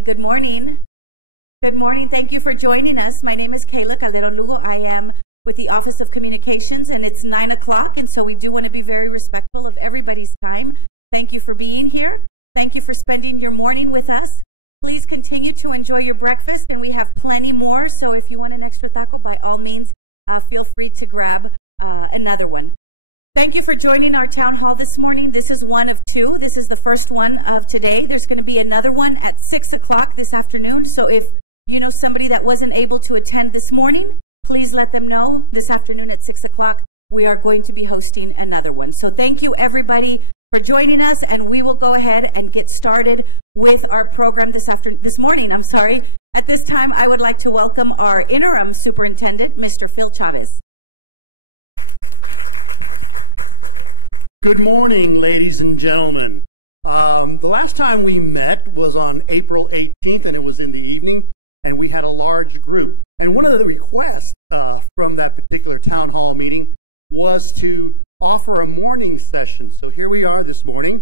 Good morning. Good morning. Thank you for joining us. My name is Kayla Calderon Lugo. I am with the Office of Communications, and it's 9 o'clock, and so we do want to be very respectful of everybody's time. Thank you for being here. Thank you for spending your morning with us. Please continue to enjoy your breakfast, and we have plenty more, so if you want an extra taco, by all means, feel free to grab another one. Thank you for joining our town hall this morning. This is one of two. This is the first one of today. There's going to be another one at 6 o'clock this afternoon. So if you know somebody that wasn't able to attend this morning, please let them know this afternoon at 6 o'clock we are going to be hosting another one. So thank you, everybody, for joining us, and we will go ahead and get started with our program this morning. At this time, I would like to welcome our interim superintendent, Mr. Phil Chavez. Good morning, ladies and gentlemen. The last time we met was on April 18th, and it was in the evening, and we had a large group. And one of the requests from that particular town hall meeting was to offer a morning session. So here we are this morning.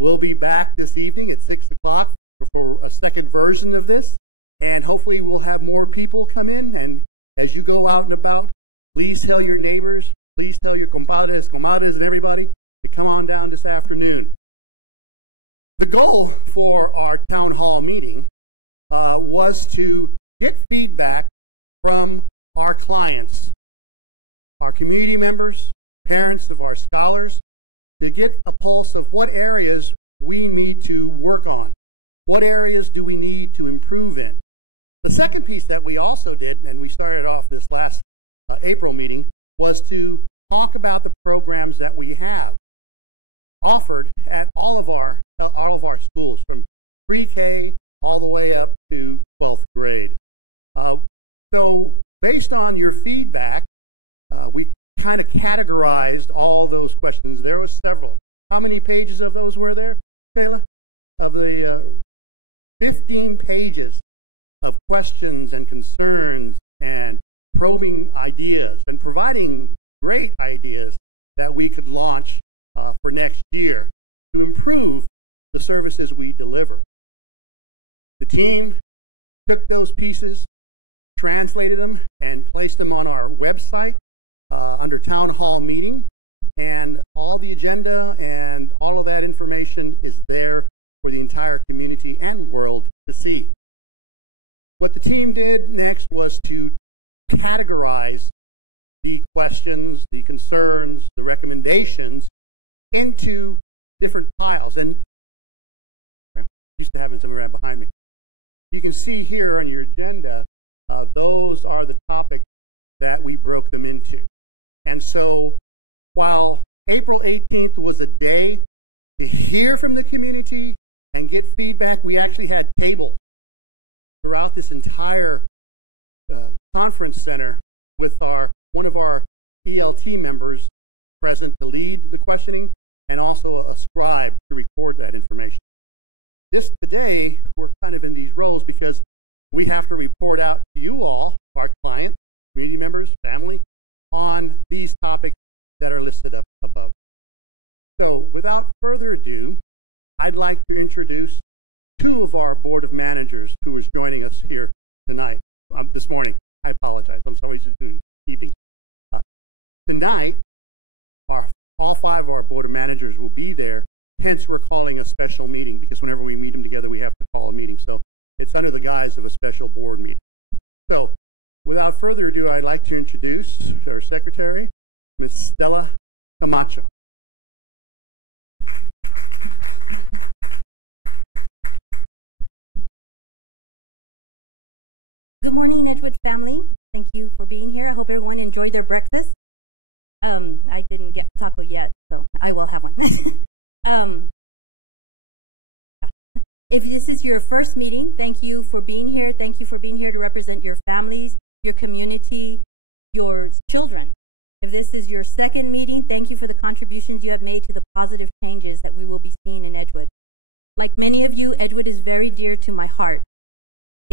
We'll be back this evening at 6 o'clock for a second version of this, and hopefully we'll have more people come in. And as you go out and about, please tell your neighbors, please tell your compadres, comadres, and everybody, come on down this afternoon. The goal for our town hall meeting was to get feedback from our clients, our community members, parents of our scholars, to get a pulse of what areas we need to work on, what areas do we need to improve in. The second piece that we also did, and we started off this last April meeting, was to talk about the programs that we have offered at all of our schools, from pre-K all the way up to 12th grade. So based on your feedback, we kind of categorized all those questions. There was several. How many pages of those were there, Kayla? Of the 15 pages of questions and concerns and probing ideas and providing great ideas that we could launch for next year to improve the services we deliver. The team took those pieces, translated them, and placed them on our website under Town Hall Meeting, and all the agenda and all of that information is there for the entire community and world to see. What the team did next was to categorize the questions, the concerns, the recommendations into different piles. And I'm used to having some right behind me. You can see here on your agenda, those are the topics that we broke them into. And so while April 18th was a day to hear from the community and get feedback, we actually had tables throughout this entire conference center with one of our ELT members present to lead the questioning and also a scribe to record that information. Today, we're kind of in these roles because we have to report out to you all, our clients, community members, family, on these topics that are listed up above. So, without further ado, I'd like to introduce two of our Board of Managers who is joining us here tonight, this morning. I apologize. I'm sorry, it's evening. Tonight, all five of our Board of Managers will be there. Hence, we're calling a special meeting, because whenever we meet them together, we have to call a meeting. So it's under the guise of a special board meeting. So, without further ado, I'd like to introduce our secretary, Ms. Stella Camacho. Good morning, Edgewood family. Thank you for being here. I hope everyone enjoyed their breakfast. I didn't get taco yet, so I will have one. If this is your first meeting, thank you for being here. Thank you for being here to represent your families, your community, your children. If this is your second meeting, thank you for the contributions you have made to the positive changes that we will be seeing in Edgewood. Like many of you, Edgewood is very dear to my heart.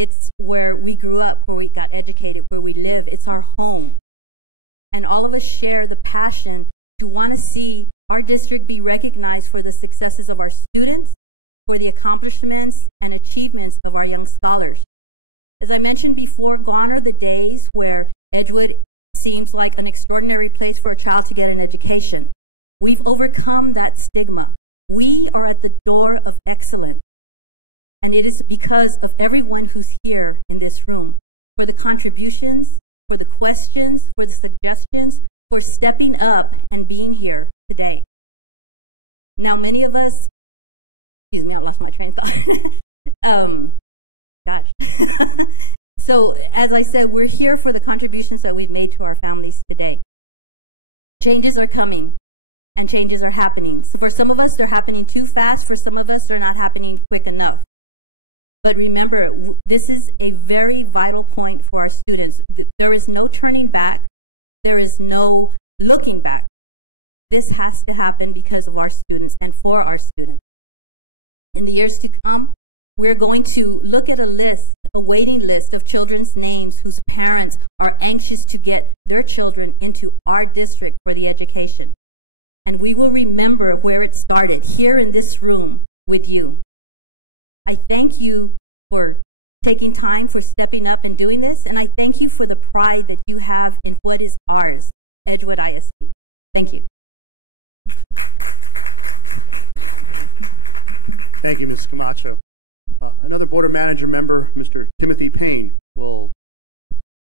It's where we grew up, where we got educated, where we live. It's our home. And all of us share the passion to want to see our district be recognized for the successes of our students, for the accomplishments and achievements of our young scholars. As I mentioned before, gone are the days where Edgewood seems like an extraordinary place for a child to get an education. We've overcome that stigma. We are at the door of excellence. And it is because of everyone who's here in this room, for the contributions, for the questions, for the suggestions, for stepping up and being here today. Now, many of us, excuse me, I lost my train of thought. Gosh. So, as I said, we're here for the contributions that we've made to our families today. Changes are coming, and changes are happening. So for some of us, they're happening too fast. For some of us, they're not happening quick enough. But remember, this is a very vital point for our students. There is no turning back. There is no looking back. This has to happen because of our students and for our students. In the years to come, we're going to look at a waiting list of children's names whose parents are anxious to get their children into our district for the education. And we will remember where it started, here in this room with you. I thank you for taking time, for stepping up and doing this, and I thank you for the pride that you have in what is ours, Edgewood ISD. Thank you. Thank you, Ms. Camacho. Another Board of Manager member, Mr. Timothy Payne, will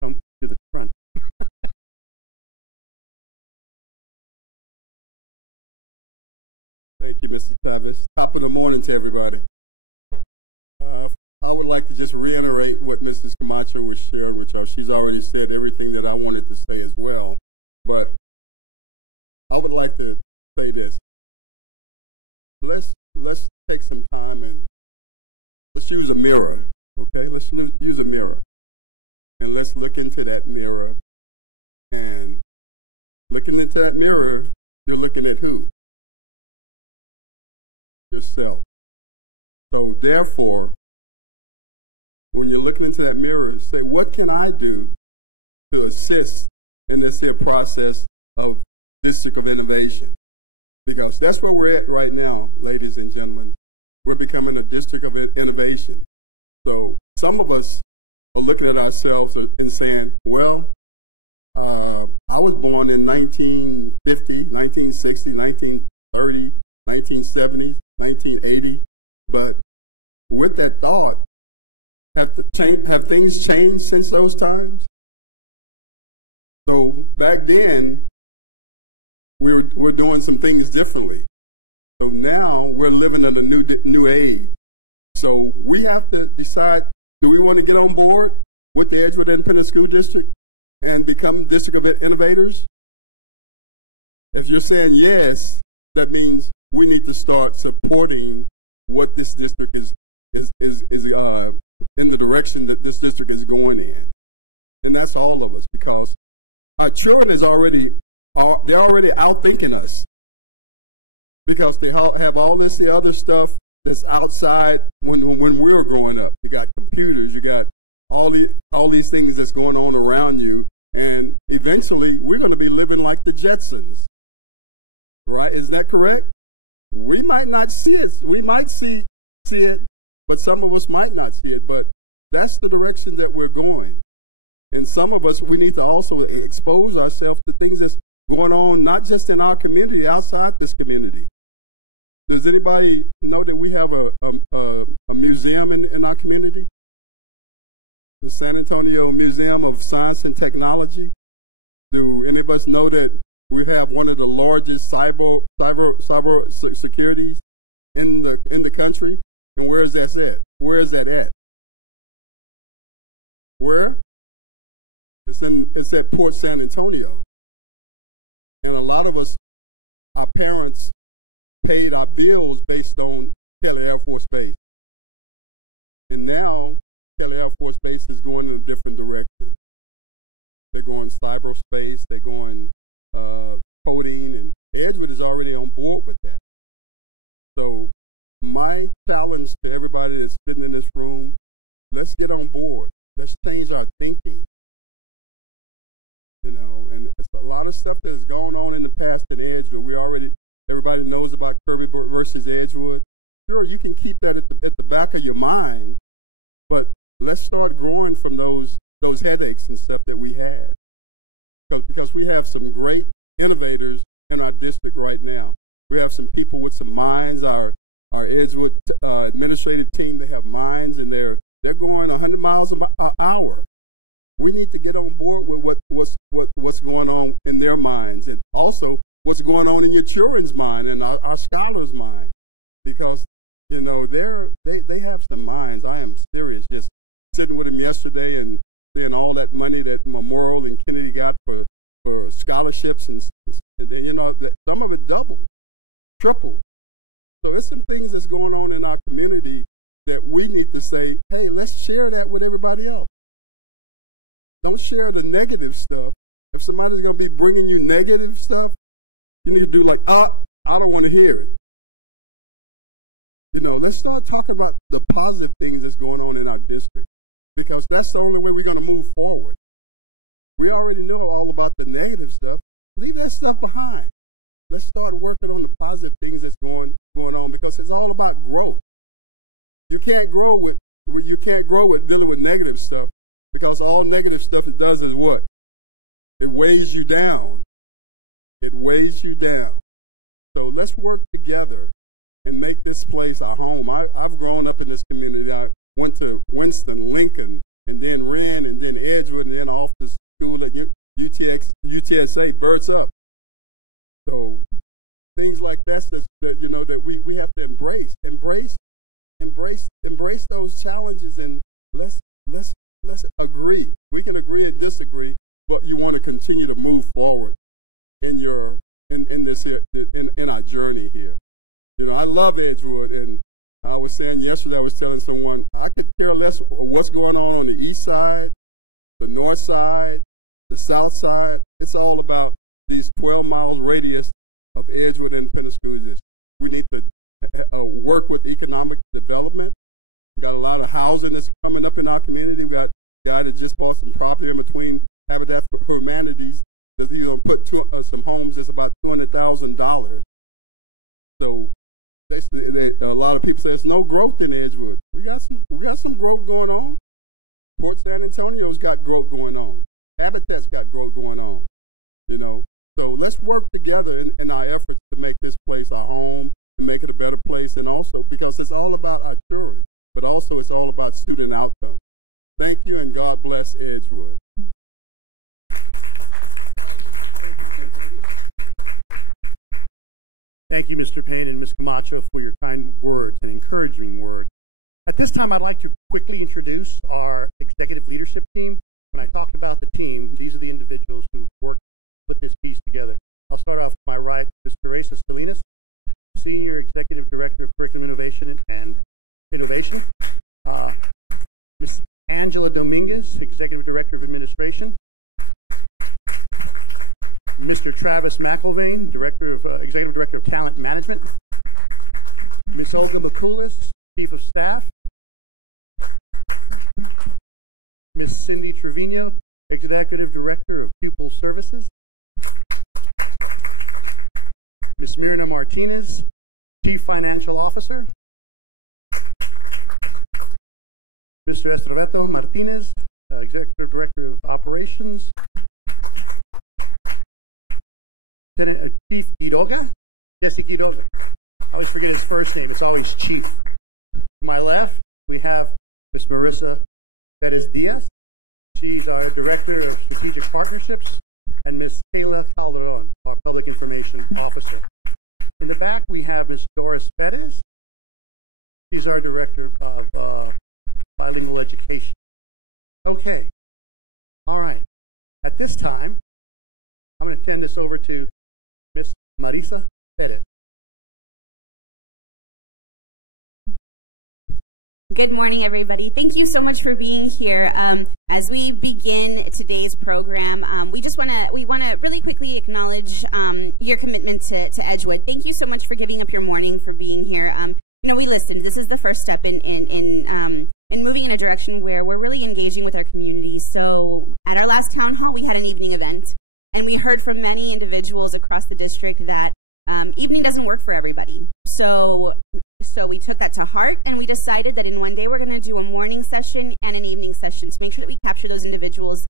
come to the front. Thank you, Mr. Chavez. Top of the morning to everybody. I would like to just reiterate what Mrs. Camacho was sharing with y'all. She's already said everything that I wanted to say as well. But I would like to say this. Let's take some time and let's use a mirror. Okay, let's use a mirror. And let's look into that mirror. And looking into that mirror, you're looking at who? Yourself. So therefore, when you're looking into that mirror, say, what can I do to assist in this here process of District of Innovation? Because that's where we're at right now, ladies and gentlemen. We're becoming a District of Innovation. So some of us are looking at ourselves and saying, well, I was born in 1950, 1960, 1930, 1970, 1980. But with that thought, have things changed since those times? So back then, we're doing some things differently. So now we're living in a new age. So we have to decide, do we want to get on board with the Edgewood Independent School District and become District of Innovators? If you're saying yes, that means we need to start supporting what this district is in the direction that this district is going in. And that's all of us, because our children they're already outthinking us, because they have all this other stuff that's outside when we were growing up. You got computers, you got all these things that's going on around you, and eventually we're going to be living like the Jetsons, right? Isn't that correct? We might not see it. We might see it, but some of us might not see it. But that's the direction that we're going. And some of us, we need to also expose ourselves to things that's going on, not just in our community, outside this community. Does anybody know that we have a museum in our community? The San Antonio Museum of Science and Technology. Do any of us know that we have one of the largest cyber securities in the country? And where is that at? Where is that at? Where? It's at Port San Antonio. And a lot of us, our parents, paid our bills based on Kelly Air Force Base. And now, Kelly Air Force Base is going in a different direction. They're going cyberspace, they're going coding, and Edgewood is already on board with that. So, my challenge to everybody that's sitting in this room, let's get on board. Let's change our thinking. You know, and there's a lot of stuff that has gone on in the past in Edgewood. Everybody knows about Kirby versus Edgewood. Sure, you can keep that back of your mind. But let's start growing from those headaches and stuff that we had. Because we have some great innovators in our district right now. We have some people with some minds. Our Edgewood administrative team, they have minds, and they're going 100 miles an hour. We need to get on board with what's going on in their minds, and also what's going on in your children's mind and our scholars' mind. Because, you know, they have some minds. I am serious. Just sitting with them yesterday and then all that money that Memorial and Kennedy got for scholarships, and you know, some of it double, triple. So there's some things that's going on in our community that we need to say, hey, let's share that with everybody else. Don't share the negative stuff. If somebody's going to be bringing you negative stuff, you need to do like, I don't want to hear it. You know, let's start talking about the positive things that's going on in our district, because that's the only way we're going to move forward. We already know all about the negative stuff. Leave that stuff behind. Let's start working on the positive things that's going on, because it's all about growth. You can't grow with dealing with negative stuff, because all negative stuff it does is what? It weighs you down. It weighs you down. So let's work together and make this place our home. I've grown up in this community. I went to Winston, Lincoln, and then Wren, and then Edgewood, and then off to school at UTSA, Birds Up. So things like that, you know, that we have to embrace those challenges, and let's agree. We can agree and disagree, but you want to continue to move forward in our journey here. You know, I love Edgewood, and I was saying yesterday, I was telling someone, I could care less what's going on the east side, the north side, the south side. It's all about these 12 miles radius of Edgewood Independent School District. We need to work with economic development. We got a lot of housing that's coming up in our community. We got a guy that just bought some property in between Habitat for Humanities. He's going to put some homes. It's about $200,000. So a lot of people say there's no growth in Edgewood. We got some growth going on. Fort San Antonio's got growth going on. Habitat's got growth going on. You know, so let's work together in our efforts to make this place our home, to make it a better place, and also because it's all about our children, but also it's all about student outcome. Thank you, and God bless Edgewood. Thank you, Mr. Payne and Ms. Camacho, for your kind words and encouraging words. At this time, I'd like to quickly introduce our executive leadership team. When I talked about the team, these are the individuals who worked to put this piece together. I'll start off with my right, Ms. Teresa Salinas, Senior Executive Director of Curriculum Innovation and Innovation. Ms. Angela Dominguez, Executive Director of Administration. Mr. Travis McIlvain, Executive Director of Talent Management. Ms. Olga Makulis, Chief of Staff. Ms. Cindy Trevino, Executive Director of Pupil Services. Ms. Mirna Martinez, Chief Financial Officer. Mr. Esreto Martinez, Executive Director of Operations. Lieutenant Chief Quiroga, Jesse Quiroga. I always forget his first name. It's always Chief. To my left, we have Ms. Marissa Perez-Diaz. She's our Director of Strategic Partnerships, and Ms. Kayla Calderon, our Public Information Officer. In the back, we have Ms. Doris Perez. She's our Director of Bilingual Education. Okay. All right. At this time, I'm going to turn this over to Ms. Marisa Perez. Good morning, everybody. Thank you so much for being here. As we begin today's program, we want to really quickly acknowledge your commitment to Edgewood. Thank you so much for giving up your morning, for being here. We listened. This is the first step in moving in a direction where we're really engaging with our community. So at our last town hall, we had an evening event, and we heard from many individuals across the district that evening doesn't work for everybody. So So we took that to heart, and we decided that in one day we're going to do a morning session and an evening session to make sure that we capture those individuals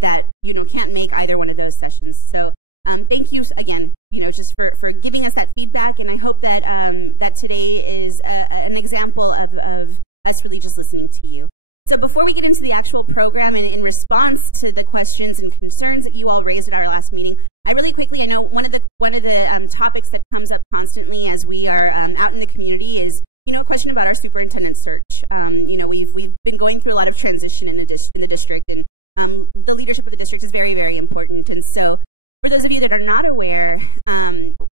that can't make either one of those sessions. So thank you again, just for giving us that feedback, and I hope that that today is an example of us really just listening to you. So before we get into the actual program and in response to the questions and concerns that you all raised at our last meeting, I really quickly, I know one of the topics that comes up constantly as we are out in the community is, a question about our superintendent search. We've been going through a lot of transition in the district, and the leadership of the district is very, very important. And so, for those of you that are not aware,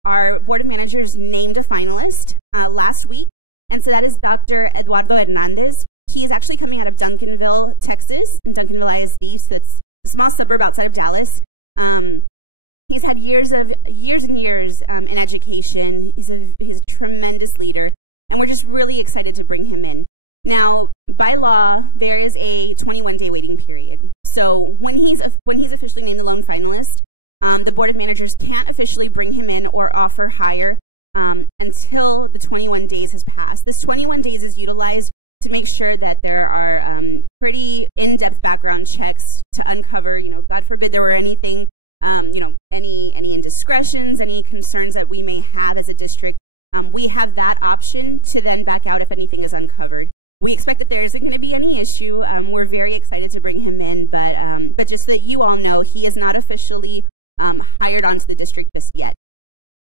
our board of managers named a finalist last week, and so that is Dr. Eduardo Hernandez. He is actually coming out of Duncanville, Texas, in Duncanville ISD, so it's a small suburb outside of Dallas. He's had years and years in education. He's a tremendous leader, and we're just really excited to bring him in. Now, by law, there is a 21-day waiting period. So when he's officially named the lone finalist, the board of managers can't officially bring him in or offer hire until the 21 days has passed. This 21 days is utilized to make sure that there are pretty in-depth background checks to uncover, God forbid there were anything, any indiscretions, any concerns that we may have as a district. We have that option to then back out if anything is uncovered. We expect that there isn't going to be any issue. We're very excited to bring him in, but just so that you all know, he is not officially hired onto the district just yet.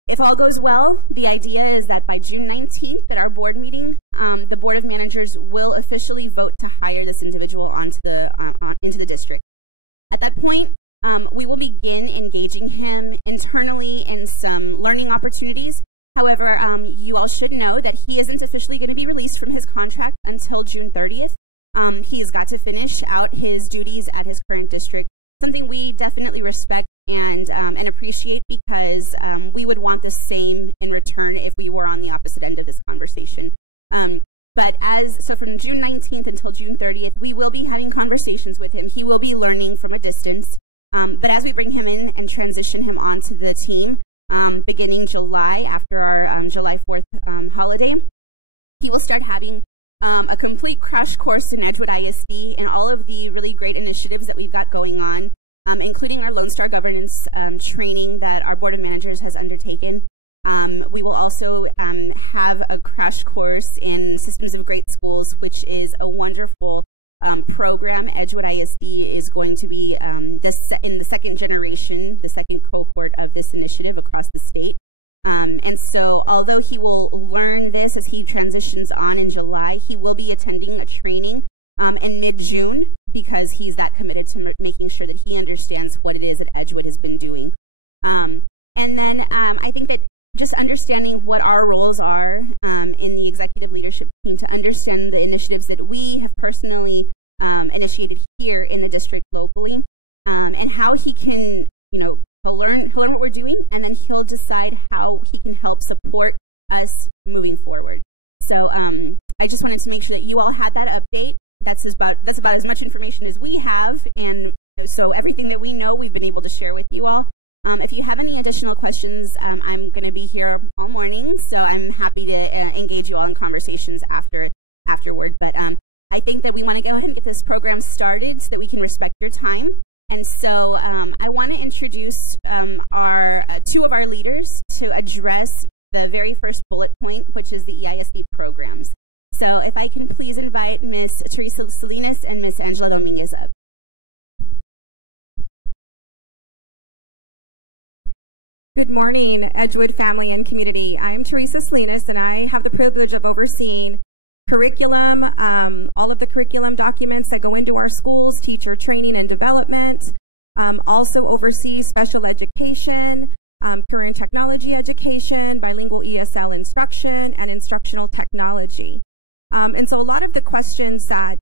If all goes well, the idea is that by June 19th at our board meeting, the Board of Managers will officially vote to hire this individual into the district. At that point, we will begin engaging him internally in some learning opportunities. However, you all should know that he isn't officially going to be released from his contract until June 30th. He has got to finish out his duties at his current district, something we definitely respect and appreciate, because we would want the same in return if we were on the opposite end of this conversation. So from June 19th until June 30th, we will be having conversations with him. He will be learning from a distance. But as we bring him in and transition him onto the team, beginning July, after our July 4th holiday, he will start having a complete crash course in Edgewood ISD and all of the really great initiatives that we've got going on, including our Lone Star Governance training that our Board of Managers has undertaken. We will also have a crash course in Systems of Great Schools, which is a wonderful program. Edgewood ISD is going to be in the second generation, the second cohort of this initiative across the state. And so although he will learn this as he transitions on in July, he will be attending a training in mid-June, because he's that committed to making sure that he understands what it is that Edgewood has been doing. And then I think that just understanding what our roles are in the executive leadership team, to understand the initiatives that we have personally initiated here in the district locally, and how he can, he'll learn what we're doing, and then he'll decide how he can help support us moving forward. So I just wanted to make sure that you all had that update. That's about as much information as we have, and so everything that we know, we've been able to share with you all. If you have any additional questions, I'm going to be here all morning, so I'm happy to engage you all in conversations afterward. But I think that we want to go ahead and get this program started so that we can respect your time. And so I want to introduce two of our leaders to address the very first bullet point, which is the EISD programs. So if I can please invite Ms. Teresa Salinas and Ms. Angela Dominguez up. Good morning, Edgewood family and community. I'm Teresa Salinas, and I have the privilege of overseeing curriculum, all of the curriculum documents that go into our schools, teacher training and development, also oversee special education, current technology education, bilingual ESL instruction, and instructional technology. And so a lot of the questions that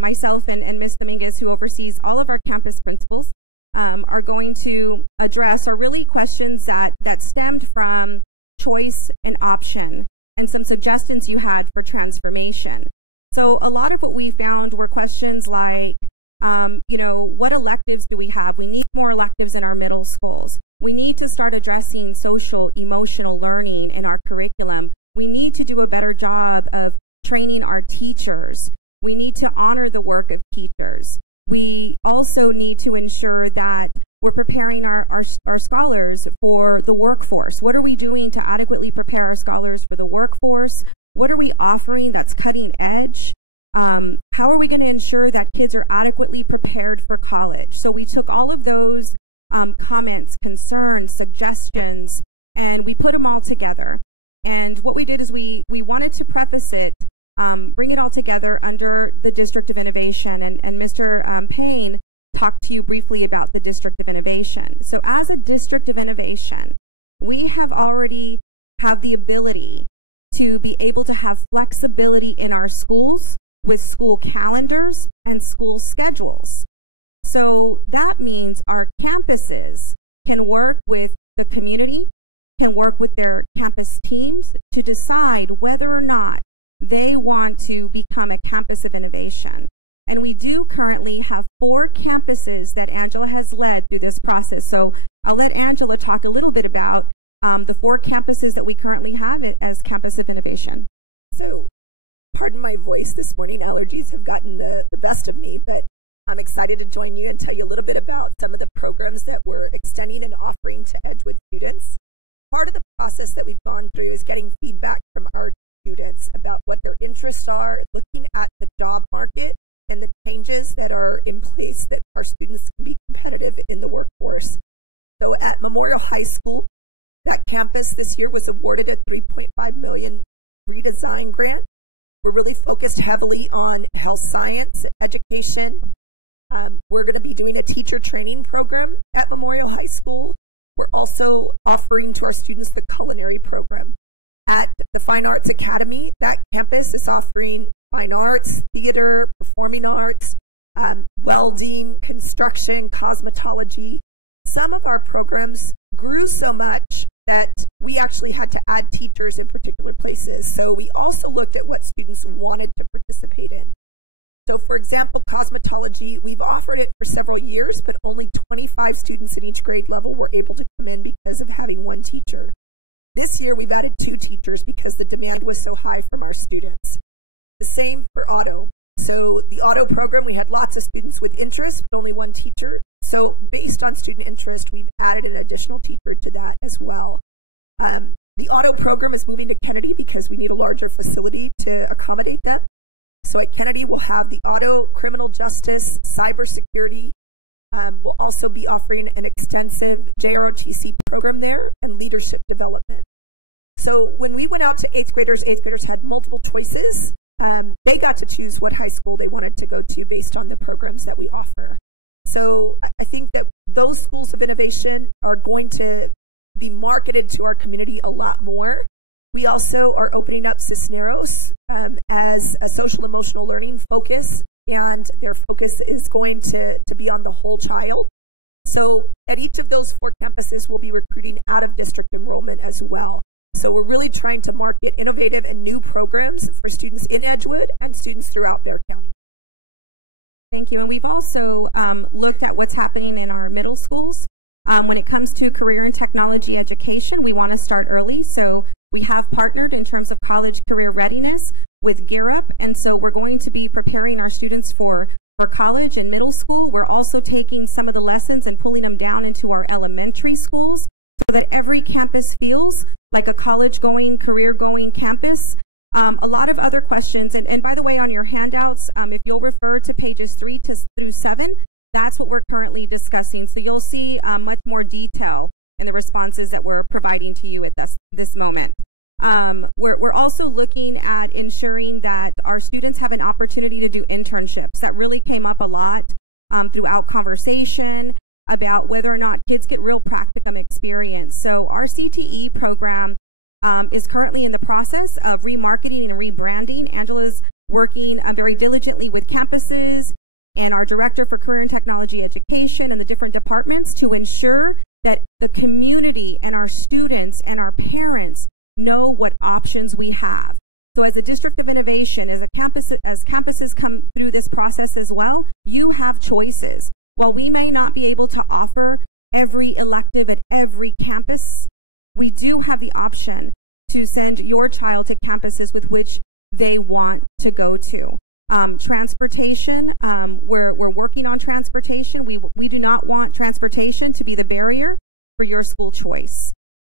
myself and Ms. Dominguez, who oversees all of our campus principals, are going to address are really questions that stemmed from choice and option and some suggestions you had for transformation. So a lot of what we found were questions like, what electives do we have? We need more electives in our middle schools. We need to start addressing social emotional learning in our curriculum. We need to do a better job of training our teachers. We need to honor the work of teachers. We also need to ensure that we're preparing our scholars for the workforce. What are we doing to adequately prepare our scholars for the workforce? What are we offering that's cutting edge? How are we going to ensure that kids are adequately prepared for college? So we took all of those comments, concerns, suggestions, and we put them all together. And what we did is we wanted to preface it, bring it all together under the District of Innovation. And Mr. Payne talked to you briefly about the District of Innovation. So as a District of Innovation, we have already have the ability to be able to have flexibility in our schools with school calendars and school schedules. So that means our campuses can work with the community, can work with their campus teams to decide whether or not they want to become a campus of innovation. And we do currently have 4 campuses that Angela has led through this process. So I'll let Angela talk a little bit about the 4 campuses that we currently have as Campus of Innovation. So, pardon my voice this morning. Allergies have gotten the best of me, but I'm excited to join you and tell you a little bit about some of the programs that we're extending and offering to Edgewood students. Part of the process that we've gone through is getting feedback from our students about what their interests are, looking at the job market, and the changes that are in place that our students can be competitive in the workforce. So at Memorial High School, that campus this year was awarded a $3.5 million redesign grant. We're really focused heavily on health science and education. We're going to be doing a teacher training program at Memorial High School. We're also offering to our students the culinary program. At the Fine Arts Academy, that campus is offering fine arts, theater, performing arts, welding, construction, cosmetology. Some of our programs grew so much that we actually had to add teachers in particular places. So we also looked at what students wanted to participate in. So for example, cosmetology, we've offered it for several years, but only 25 students in each grade level were able to come in because of having 1 teacher. This year we've added 2 teachers because the demand was so high from our students. The same for auto. So the auto program, we had lots of students with interest, but only 1 teacher. So based on student interest, we've added an additional teacher to that as well. The auto program is moving to Kennedy because we need a larger facility to accommodate them. So at Kennedy, we'll have the auto, criminal justice, cybersecurity. We'll also be offering an extensive JROTC program there and leadership development. So when we went out to 8th graders had multiple choices. They got to choose what high school they wanted to go to based on the programs that we offer. So I think that those schools of innovation are going to be marketed to our community a lot more. We also are opening up Cisneros as a social emotional learning focus, and their focus is going to be on the whole child. So at each of those 4 campuses, we'll be recruiting out of district enrollment as well. So we're really trying to market innovative and new programs for students in Edgewood and students throughout their county. Thank you. And we've also looked at what's happening in our middle schools. When it comes to career and technology education, we want to start early. So we have partnered in terms of college career readiness with Gear Up. And so we're going to be preparing our students for college and middle school. We're also taking some of the lessons and pulling them down into our elementary schools so that every campus feels like a college-going, career-going campus. A lot of other questions, and by the way, on your handouts, if you'll refer to pages 3 through 7, that's what we're currently discussing. So you'll see much more detail in the responses that we're providing to you at this moment. We're also looking at ensuring that our students have an opportunity to do internships. That really came up a lot throughout conversation about whether or not kids get real practicum experience. So our CTE program is currently in the process of remarketing and rebranding. Angela's working very diligently with campuses and our Director for Career and Technology Education and the different departments to ensure that the community and our students and our parents know what options we have. So as a District of Innovation, as campuses come through this process as well, you have choices. While we may not be able to offer every elective at every campus, we do have the option to send your child to campuses with which they want to go to. Transportation, we're working on transportation. We do not want transportation to be the barrier for your school choice.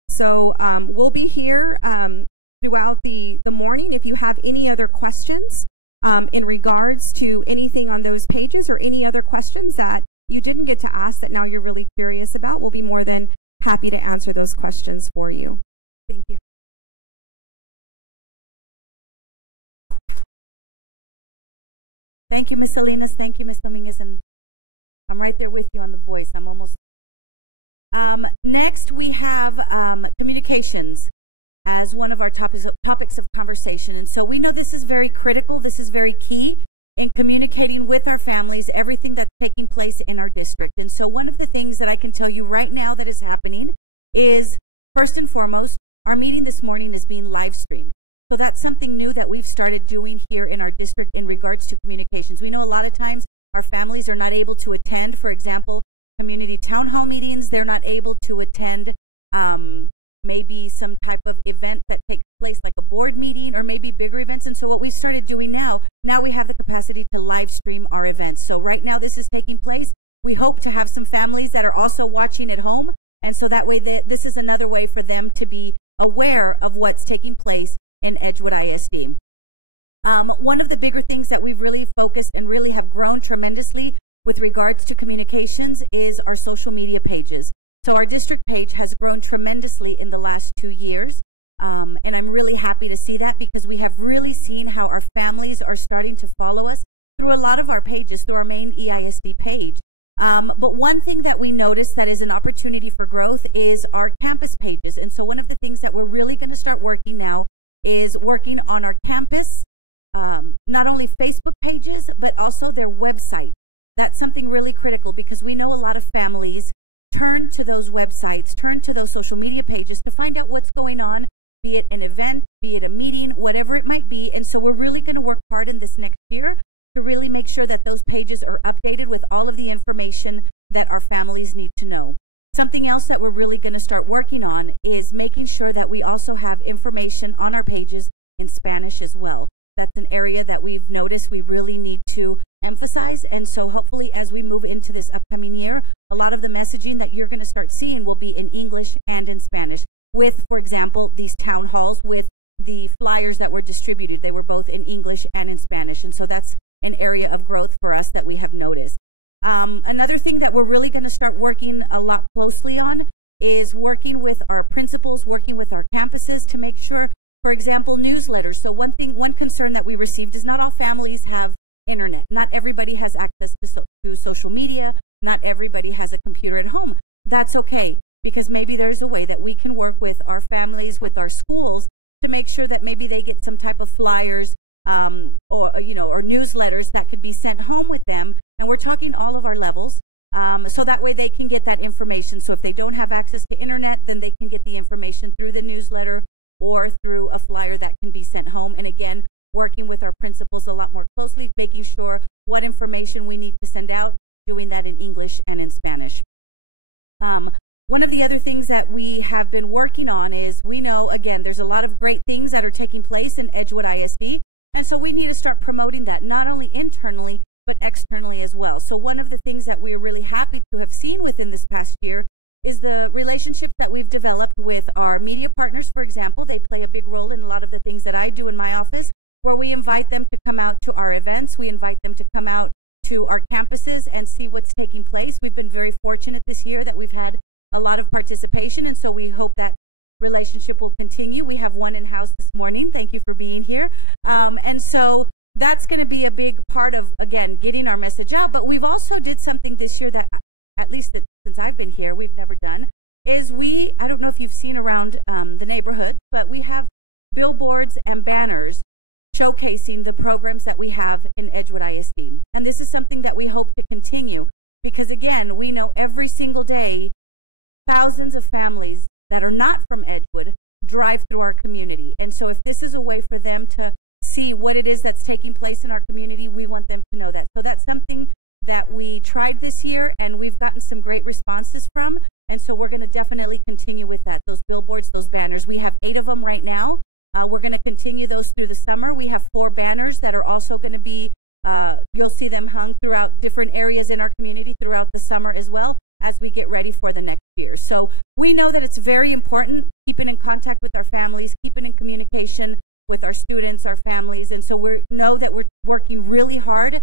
So we'll be here throughout the morning. If you have any other questions in regards to anything on those pages or any other questions that you didn't get to ask that now you're really curious about, we'll be more than happy to answer those questions for you. Thank you. Thank you, Ms. Salinas. Thank you, Ms. Dominguez. And I'm right there with you on the voice. I'm almost. Next, we have communications as one of our topics of conversation. And so we know this is very critical. This is very key in communicating with our families, everything that's taking place in our district. And so one of the things that I can tell you right now that is happening is, first and foremost, our meeting this morning is being live streamed. So that's something new that we've started doing here in our district in regards to communications. We know a lot of times our families are not able to attend, for example, community town hall meetings. They're not able to attend maybe some type of event that takes place like a board meeting or maybe bigger events. And so what we started doing now we have the capacity to live stream our events. So right now this is taking place. We hope to have some families that are also watching at home. And so that way this is another way for them to be aware of what's taking place in Edgewood ISD. One of the bigger things that we've really focused and really have grown tremendously with regards to communications is our social media pages. So our district page has grown tremendously in the last 2 years, and I'm really happy to see that because we have really seen how our families are starting to follow us through a lot of our pages, through our main EISD page. But one thing that we noticed that is an opportunity for growth is our campus pages. And so one of the things that we're really going to start working now is working on our campus, not only Facebook pages, but also their website. That's something really critical because we know a lot of families turn to those websites, turn to those social media pages to find out what's going on, be it an event, be it a meeting, whatever it might be. And so we're really going to work hard in this next year to really make sure that those pages are updated with all of the information that our families need to know. Something else that we're really going to start working on is making sure that we also have information on our pages in Spanish as well. That's an area that we've noticed we really need to emphasize. And so hopefully as we move into this upcoming year, a lot of the messaging that you're going to start seeing will be in English and in Spanish with, for example, these town halls with the flyers that were distributed. They were both in English and in Spanish. And so that's an area of growth for us that we have noticed. Another thing that we're really going to start working a lot closely on is working with our principals, working with our campuses to make sure, for example, newsletters. So one concern that we received is not all families have internet. Not everybody has access to social media. Not everybody has a computer at home. That's okay, because maybe there's a way that we can work with our families, with our schools, to make sure that maybe they get some type of flyers or newsletters that could be sent home with them. And we're talking all of our levels, so that way they can get that information. So if they don't have access to internet, then they can get the information through the newsletter or through a flyer that can be sent home. And again, working with our principals a lot more closely, making sure what information we need to send out, doing that in English and in Spanish. One of the other things that we have been working on is we know, again, there's a lot of great things that are taking place in Edgewood ISD, and so we need to start promoting that not only internally, but externally as well. So one of the things that we're really happy to have seen within this past year is the relationship that we've developed with our media partners, for example. They play a big role in a lot of the things that I do in my office, where we invite them to come out to our events. We invite them to come out to our campuses and see what's taking place. We've been very fortunate this year that we've had a lot of participation, and so we hope that relationship will continue. We have one in-house this morning. Thank you for being here. And so that's going to be a big part of, again, getting our message out. But we've also did something this year that, at least since I've been here, we've never done, is I don't know if you've seen around the neighborhood, but we have billboards and banners showcasing the programs that we have in Edgewood ISD. And this is something that we hope to continue because, again, we know every single day thousands of families that are not from Edgewood drive through our community. And so if this is a way for them to see what it is that's taking place in our community, we want them to know that. So that's something that we tried this year and we've gotten some great responses from. goes through the summer. We have 4 banners that are also going to be, you'll see them hung throughout different areas in our community throughout the summer as well as we get ready for the next year. So we know that it's very important keeping in contact with our families, keeping in communication with our students, our families, and so we know that we're working really hard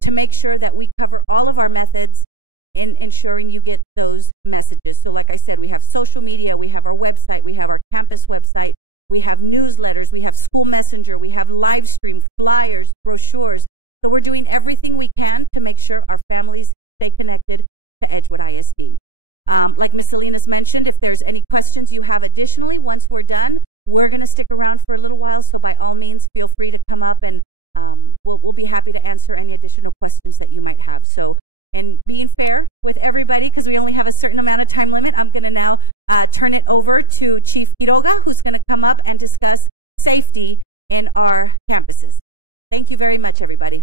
to make sure that we cover all of our methods in ensuring you get those messages. So like I said, we have social media, we have our website, we have our campus website, we have newsletters, we have school messenger, we have live stream, flyers, brochures. So we're doing everything we can to make sure our families stay connected to Edgewood ISD. Like Ms. Salinas mentioned, if there's any questions you have additionally, once we're done, we're going to stick around for a little while, so by all means, feel free to come up and we'll be happy to answer any additional questions that you might have. So, and being fair with everybody, because we only have a certain amount of time limit, I'm going to now turn it over to Chief Quiroga, who's going to come up and discuss safety in our campuses. Thank you very much, everybody.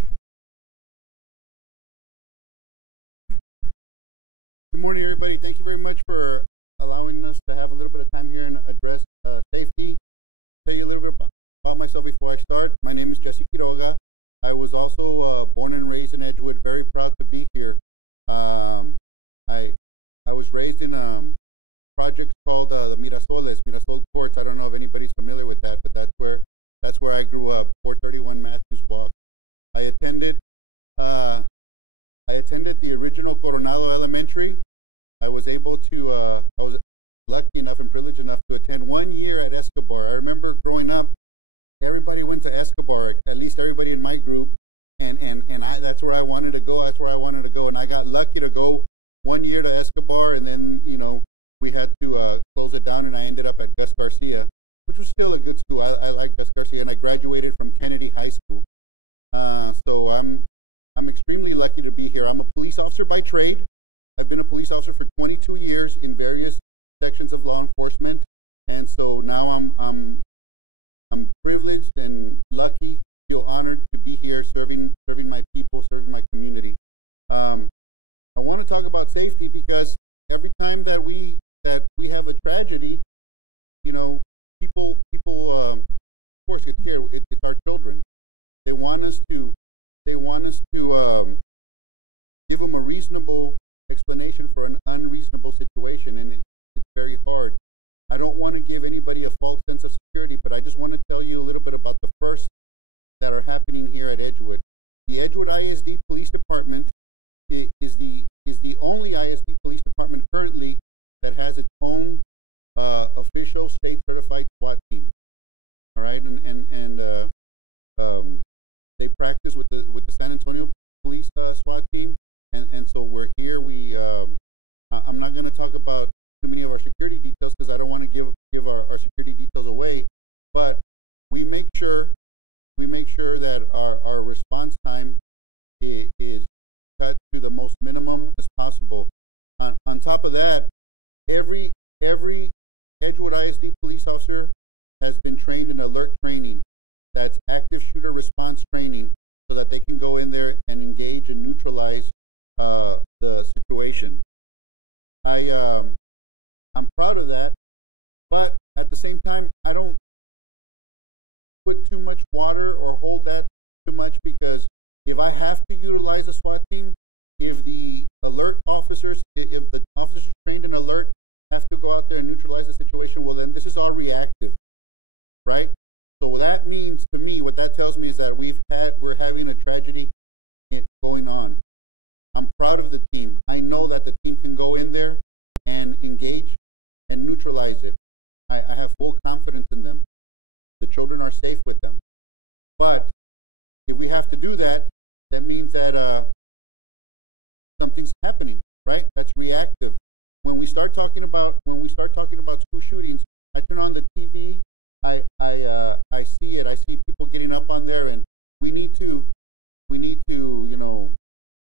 Good morning, everybody. Thank you very much for allowing us to have a little bit of time here and address safety. Tell you a little bit about myself before I start. My name is Jesse Quiroga. I was also born and raised in Edgewood. Very proud to be here. I was raised in a project called the Mirasol Courts. I don't know if anybody's familiar with that, but that's where I grew up. 431 Matthews Walk. I attended the original Coronado Elementary. I was lucky enough and privileged enough to attend 1 year at Escobar. I remember growing up, everybody went to Escobar, at least everybody in my group, and that's where I wanted to go. That's where I wanted to go, and I got lucky to go 1 year to Escobar, and then we had to close it down, and I ended up at Gus Garcia, which was still a good school. I like Gus Garcia, and I graduated from Kennedy High School. So I'm extremely lucky to be here. I'm a police officer by trade. I've been a police officer for 22 years in various sections of law enforcement, and so now I'm privileged and lucky, feel honored to be here serving my people, serving my community. I want to talk about safety because every time that we have a tragedy, people of course get scared. It's our children. They want us to give them a reasonable explanation for an unreasonable situation, and it's very hard. I don't want to give anybody a false sense of security, but I just want to tell you a little bit about the firsts that are happening here at Edgewood. The Edgewood ISD Police Department is the only ISD police department currently that has its own official state-certified SWAT team. All right, and they practice with the San Antonio Police SWAT team, and so we're here. I'm not going to talk about too many of our security details because I don't want to give our security details away, but we make sure that our response time is cut to the most minimum as possible. On top of that, every Edgewood ISD police officer has been trained in alert training. That's active shooter response training, so that they can go in there and engage and neutralize the situation. I'm proud of that, but at the same time, I don't put too much water or hold that too much, because if I have to utilize a SWAT team, if the officers trained in alert have to go out there and neutralize the situation, well then this is all reactive, right? So what that means to me, what that tells me is that we're having a tragedy going on. I'm proud of the team. I know that the team can go in there and engage and neutralize it. I have full confidence in them. The children are safe with them. But if we have to do that, that means that something's happening, right? That's reactive. When we start talking about school shootings, I turn on the TV. I see it. I see people getting up on there, and we need to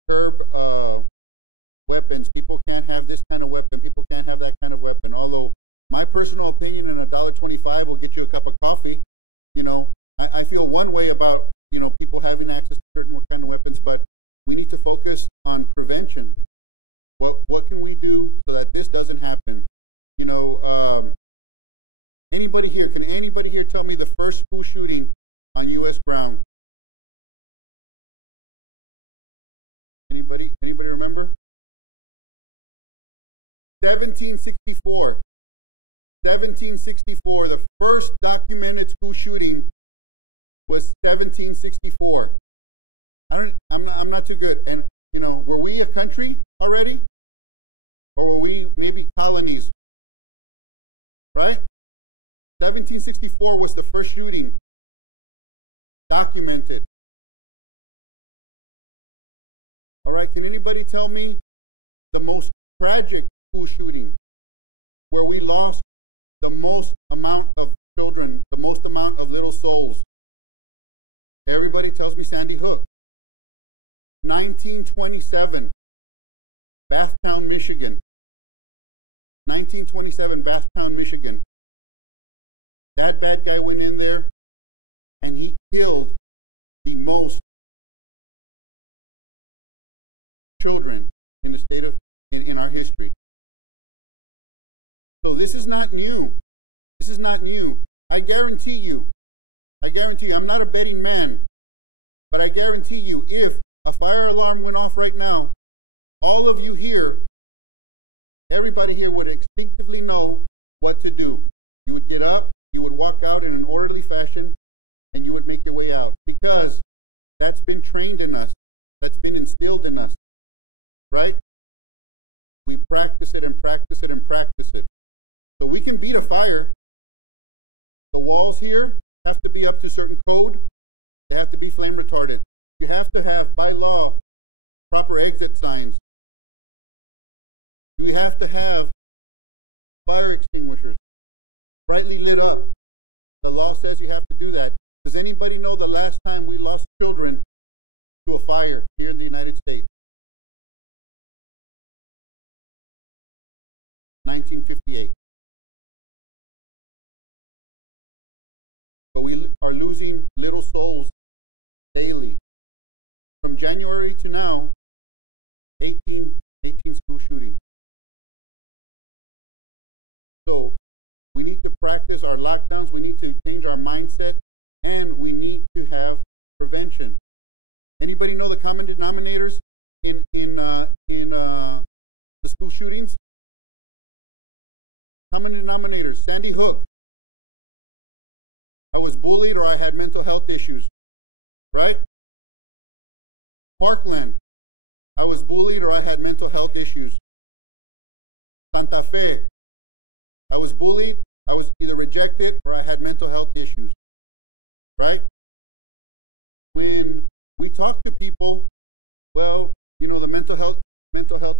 curb weapons. People can't have this kind of weapon. People can't have that kind of weapon. Although my personal opinion, and $1.25 will get you a cup of coffee. I feel one way about people having access to certain kind of weapons, but we need to focus on prevention. What can we do so that this doesn't happen? Can anybody here tell me the first school shooting was the first shooting documented? All right, can anybody tell me the most tragic school shooting where we lost the most amount of children, the most amount of little souls? Everybody tells me Sandy Hook. 1927, Bathtown, Michigan. 1927, Bathtown, Michigan. That bad guy went in there and he killed the most children in the state of in our history. So this is not new. This is not new. I guarantee you, I'm not a betting man, but I guarantee you, if a fire alarm went off right now, all of you here, everybody here would instinctively know what to do. You would get up, you would walk out in an orderly fashion, and you would make your way out. Because that's been trained in us. That's been instilled in us. Right? We practice it and practice it and practice it. So we can beat a fire. The walls here have to be up to certain code. They have to be flame retardant. You have to have, by law, proper exit signs. We have to have fire extinguishers brightly lit up. The law says you have to do that. Does anybody know the last time we lost children to a fire here in the United States? 1958. But we are losing little souls daily. From January to now, 18 school shootings. So we need to practice our lockdowns, we need to change our mindset, and we need to have prevention. Anybody know the common denominators in the school shootings? Common denominators. Sandy Hook. I was bullied or I had mental health issues. Right? Parkland. I was bullied or I had mental health issues. Santa Fe. I was bullied, I was either rejected or I had mental health issues. Right? When we talk to people, well, the mental health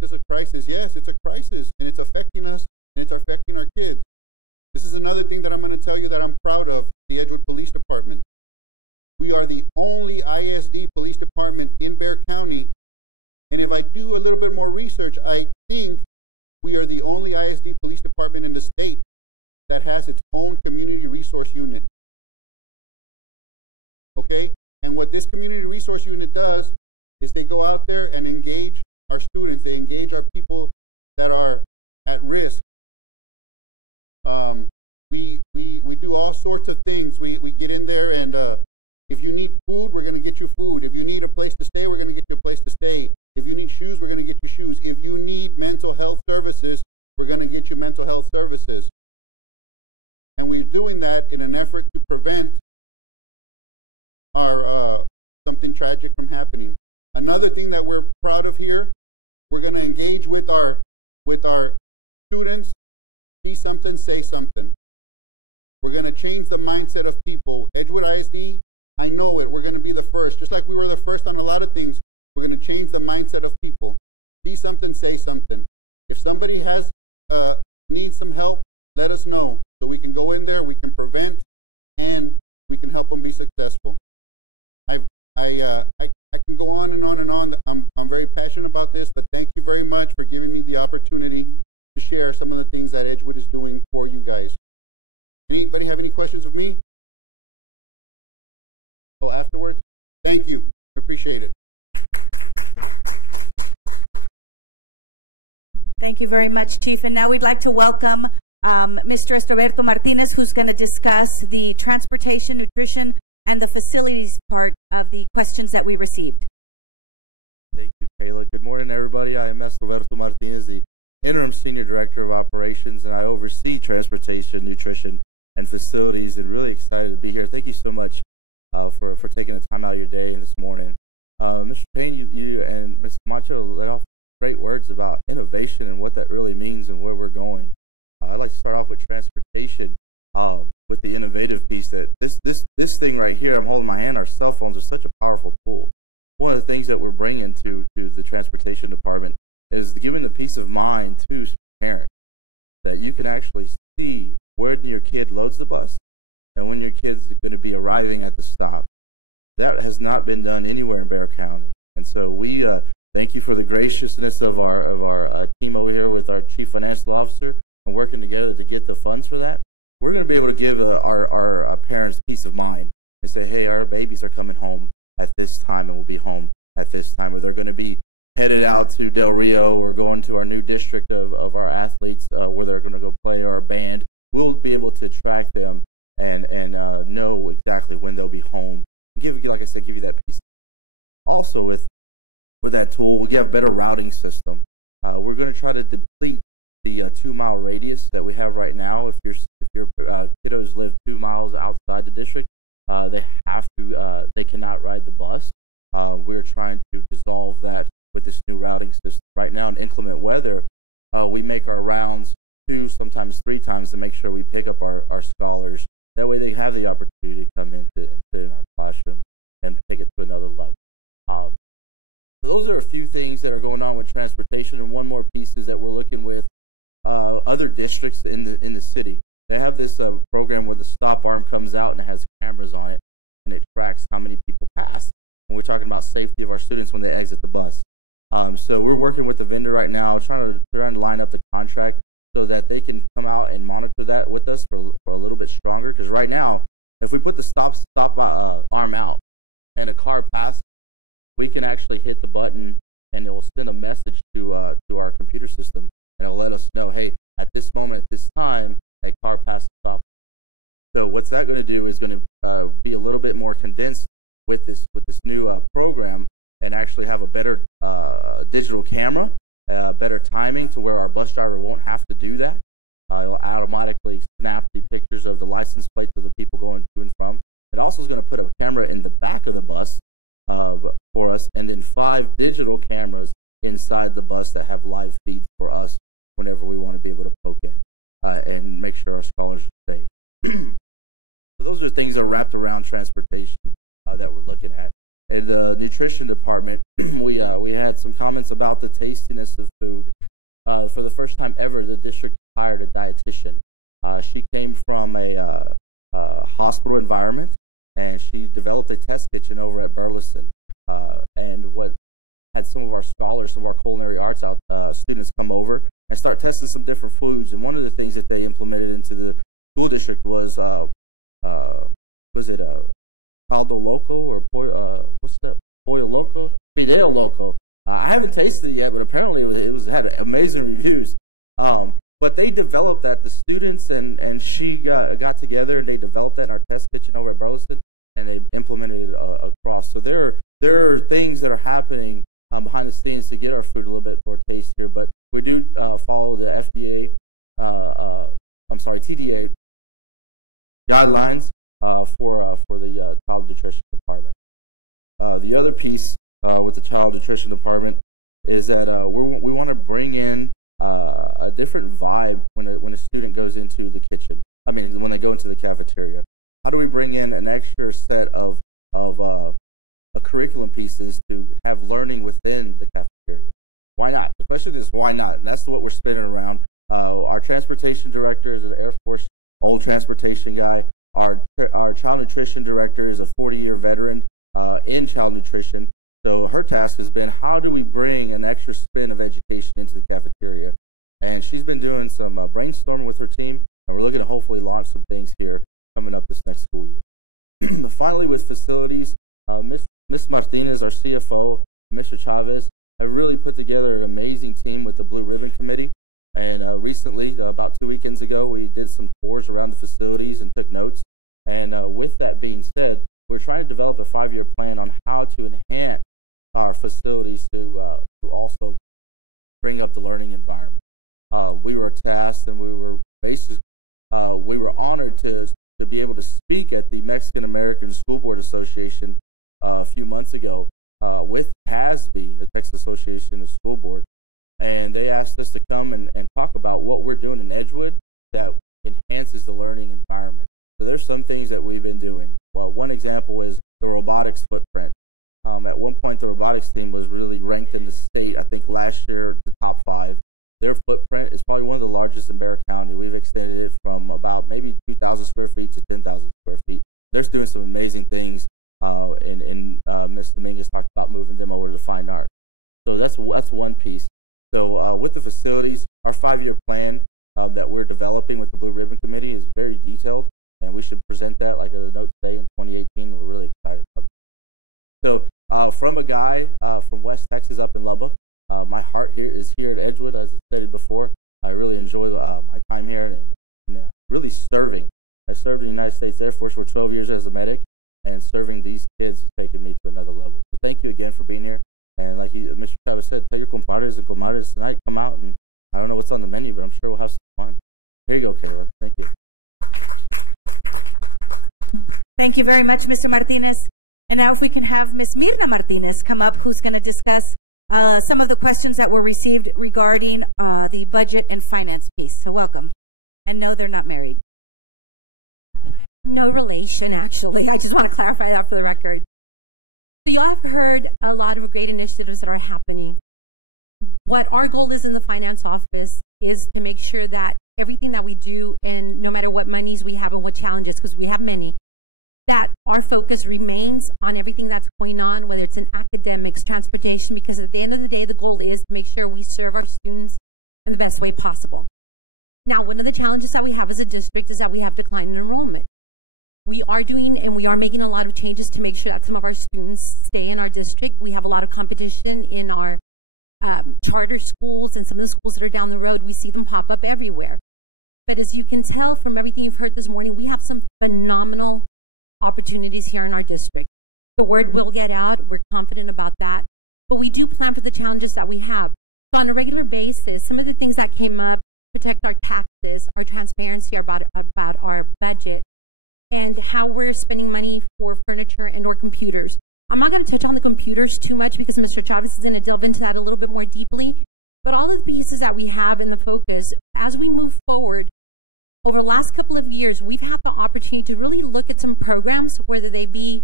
is a crisis. Yes, it's a crisis, and it's affecting us, and it's affecting our kids. This is another thing that I'm going to tell you that I'm proud of, the Edgewood Police Department. We are the only ISD police department in Bexar County, and if I do a little bit more research, I think we are the only ISD police department in the state that has its own community resource unit. Okay? And what this community resource unit does is they go out there and engage our students. They engage our people that are at risk. We do all sorts of things. We get in there and if you need food, we're going to get you food. If you need a place to stay, we're going to get you a place to stay. If you need shoes, we're going to get you shoes. If you need mental health services, we're going to get you mental health services. And we're doing that in an effort to prevent something tragic from happening. Another thing that we're proud of here, we're going to engage with our students. Be something, say something. We're going to change the mindset of people. Edgewood ISD, I know it. We're going to be the first. Just like we were the first on a lot of things, we're going to change the mindset of people. Be something, say something. If somebody needs some help, let us know. So we can go in there, we can prevent, and we can help them be successful. I can go on and on and on. I'm very passionate about this, but thank you very much for giving me the opportunity to share some of the things that Edgewood is doing for you guys. Anybody have any questions of me? So afterwards? Thank you. Appreciate it. Thank you very much, Chief. And now we'd like to welcome Mr. Roberto Martinez, who's going to discuss the transportation, nutrition, and the facilities part of the questions that we received. Thank you, Kayla. Good morning, everybody. I'm Roberto Martinez, the Interim Senior Director of Operations, and I oversee transportation, nutrition, and facilities, and really excited to be here. Thank you so much for taking the time out of your day this morning. Mr. Payne, you and Ms. Camacho led off great words about innovation and what that really means and where we're going. I'd like to start off with transportation, with the innovative piece that this thing right here, I'm holding my hand, our cell phones are such a powerful tool. One of the things that we're bringing to the transportation department is giving the peace of mind to parents that you can actually see where your kid loads the bus and when your kid's going to be arriving at the stop. That has not been done anywhere in Bexar County. And so we thank you for the graciousness of our team over here with our chief financial officer and working together to get the funds for that. We're going to be able to give our parents peace of mind and say, hey, our babies are coming home at this time and will be home at this time, or they're going to be headed out to Del Rio or going to our new district of our athletes where they're going to go play our band. We'll be able to track them and know exactly when they'll be home. Like I said, give you that peace. Also, with that tool, we have better routing system. We're going to try to deplete the 2-mile radius that we have right now. If your kiddos live 2 miles outside the district, they cannot ride the bus. We're trying to resolve that with this new routing system right now. In inclement weather, we make our rounds 2, sometimes 3 times to make sure we pick up our scholars. That way they have the opportunity to come into our classroom and take it to another level. Those are a few things that are going on with transportation, and one more piece is that we're looking with other districts in the city. They have this program where the stop arm comes out and it has cameras on it, and it tracks how many people pass. And we're talking about safety of our students when they exit the bus. So we're working with the vendor right now, trying to line up the contract so that they can come out and monitor that with us for a little bit stronger. Because right now, if we put the stop arm out and a car passes, we can actually hit the button and it will send a message to our computer system. And it will let us know, hey, at this moment, at this time, a car passed the stop. So what's that going to do is going to be a little bit more condensed with this new program and actually have a better digital camera, better timing to where our bus driver won't have to do that. It will automatically snap the pictures of the license plates of the people going to and from. It also is going to put a camera in the back of the bus for us, and then 5 digital cameras inside the bus that have live feeds for us whenever we want to be able to poke in and make sure our scholars are safe. Those are things that are wrapped around transportation that we're looking at. In the nutrition department, we had some comments about the tastiness of food. For the first time ever, the district hired a dietitian. She came from a hospital environment, and she developed a test kitchen over at Burleson. And what had some of our scholars, some of our culinary arts students come over and start testing some different foods. And one of the things that they implemented into the school district was it caldo loco or what's the pollo loco? Fideo loco. I haven't tasted it yet, but apparently it had amazing reviews. But they developed that. The students and she got together and they developed that in our test kitchen over at Burleson, and they implemented it across. So there are things that are happening behind the scenes to get our food a little bit more tastier. But we do follow the FDA, TDA guidelines for the child nutrition department. The other piece with the child nutrition department is that we want to bring in a different vibe when a student goes into the kitchen. When they go into the cafeteria. How do we bring in an extra set of curriculum pieces to have learning within the cafeteria? Why not? The question is, why not? And that's what we're spinning around. Our transportation director is an Air Force old transportation guy. Our child nutrition director is a 40-year veteran in child nutrition. So her task has been, how do we bring an extra spin of education into the cafeteria? And she's been doing some brainstorming with her team, and we're looking to hopefully launch some things here coming up this next school year. Finally, with facilities, Ms. Martinez, our CFO, Mr. Chavez, have really put together an amazing team with the Blue Ribbon Committee. And recently, about 2 weekends ago, we did some tours around the facilities and took notes. And with that being said, we're trying to develop a 5-year plan on how to enhance our facilities to also bring up the learning environment. We were tasked and we were honored to be able to speak at the Mexican American School Board Association a few months ago with TASB, the Texas Association of School Board. And they asked us to come and talk about what we're doing in Edgewood that enhances the learning environment. So there's some things that we've been doing. Well, one thing was really ranked in the state. I think last year, the top 5. Their footprint is probably one of the largest in Bexar County. We've extended it from about maybe 2,000 square feet to 10,000 square feet. They're doing some amazing things. Ms. Dominguez talked about moving them over to Fine Art. So that's one piece. So with the facilities, our 5-year plan that we're developing with the Blue Ribbon Committee is very detailed, and we should present that like a note today in 2018. We're really excited about it. So from a guy from West Texas up in Lubbock, my heart here is here at Edgewood, as I said before. I really enjoy my time here and really serving. I served in the United States Air Force for 12 years as a medic, and serving these kids is taking me to another level. So thank you again for being here. And like Mr. Chavez said, tell your compadres and comadres tonight, come out. And I don't know what's on the menu, but I'm sure we'll have some fun. Here you go, Kayla. Thank you. Thank you very much, Mr. Martinez. And now if we can have Ms. Mirna Martinez come up, who's going to discuss some of the questions that were received regarding the budget and finance piece. So welcome. And no, they're not married. No relation, actually. I just want to clarify that for the record. So you all have heard a lot of great initiatives that are happening. What our goal is in the finance office is to make sure that everything that we do, and no matter what monies we have and what challenges, because we have many, that our focus remains on everything that's going on, whether it's in academics, transportation, because at the end of the day, the goal is to make sure we serve our students in the best way possible. Now, one of the challenges that we have as a district is that we have declined in enrollment. We are doing and we are making a lot of changes to make sure that some of our students stay in our district. We have a lot of competition in our charter schools and some of the schools that are down the road. We see them pop up everywhere. But as you can tell from everything you've heard this morning, we have some phenomenal opportunities here in our district. The word will get out. We're confident about that. But we do plan for the challenges that we have. So on a regular basis, some of the things that came up, protect our taxes, our transparency about our budget, and how we're spending money for furniture and or computers. I'm not going to touch on the computers too much because Mr. Chavez is going to delve into that a little bit more deeply. But all of the pieces that we have in the focus, as we move forward, over the last couple of years, we've had the opportunity to really look at some programs, whether they be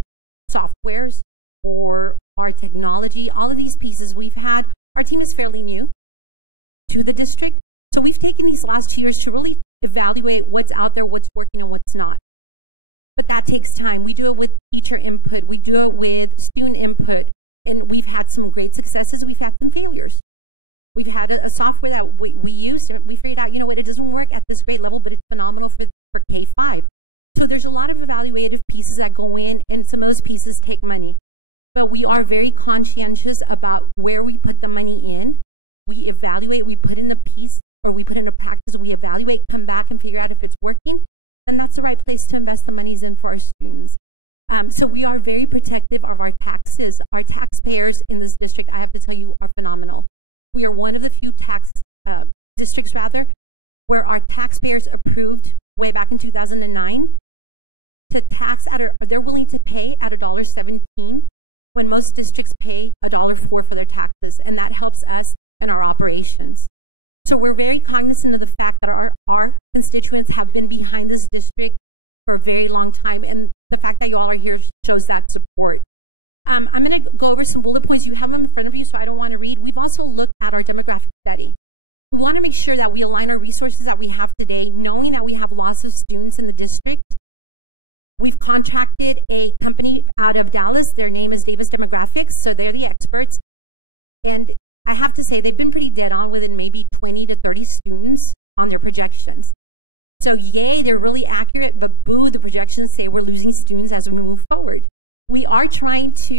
softwares or our technology, all of these pieces we've had. Our team is fairly new to the district. So we've taken these last 2 years to really evaluate what's out there, what's working and what's not. But that takes time. We do it with teacher input. We do it with student input. And we've had some great successes. We've had some failures. We've had a software that we used, and we figured out, you know what, it doesn't work at this grade level, but it's phenomenal for K-5. So there's a lot of evaluative pieces that go in, and some of those pieces take money. But we are very conscientious about where we put the money in. We evaluate, we put in the piece, or we put in a practice, we evaluate, come back and figure out if it's working. And that's the right place to invest the monies in for our students. So we are very protective of our taxes. Our taxpayers in this district, I have to tell you, are phenomenal. We are one of the few districts where our taxpayers approved way back in 2009 to tax they're willing to pay at $1.17 when most districts pay $1.04 for their taxes, and that helps us in our operations. So we're very cognizant of the fact that our constituents have been behind this district for a very long time, and the fact that you all are here shows that support. I'm going to go over some bullet points. You have them in front of you, so I don't want to read. We've also looked at our demographic study. We want to make sure that we align our resources that we have today, knowing that we have lots of students in the district. We've contracted a company out of Dallas. Their name is Davis Demographics, so they're the experts. And I have to say, they've been pretty dead on within maybe 20 to 30 students on their projections. So yay, they're really accurate, but boo, the projections say we're losing students as we move forward. We are trying to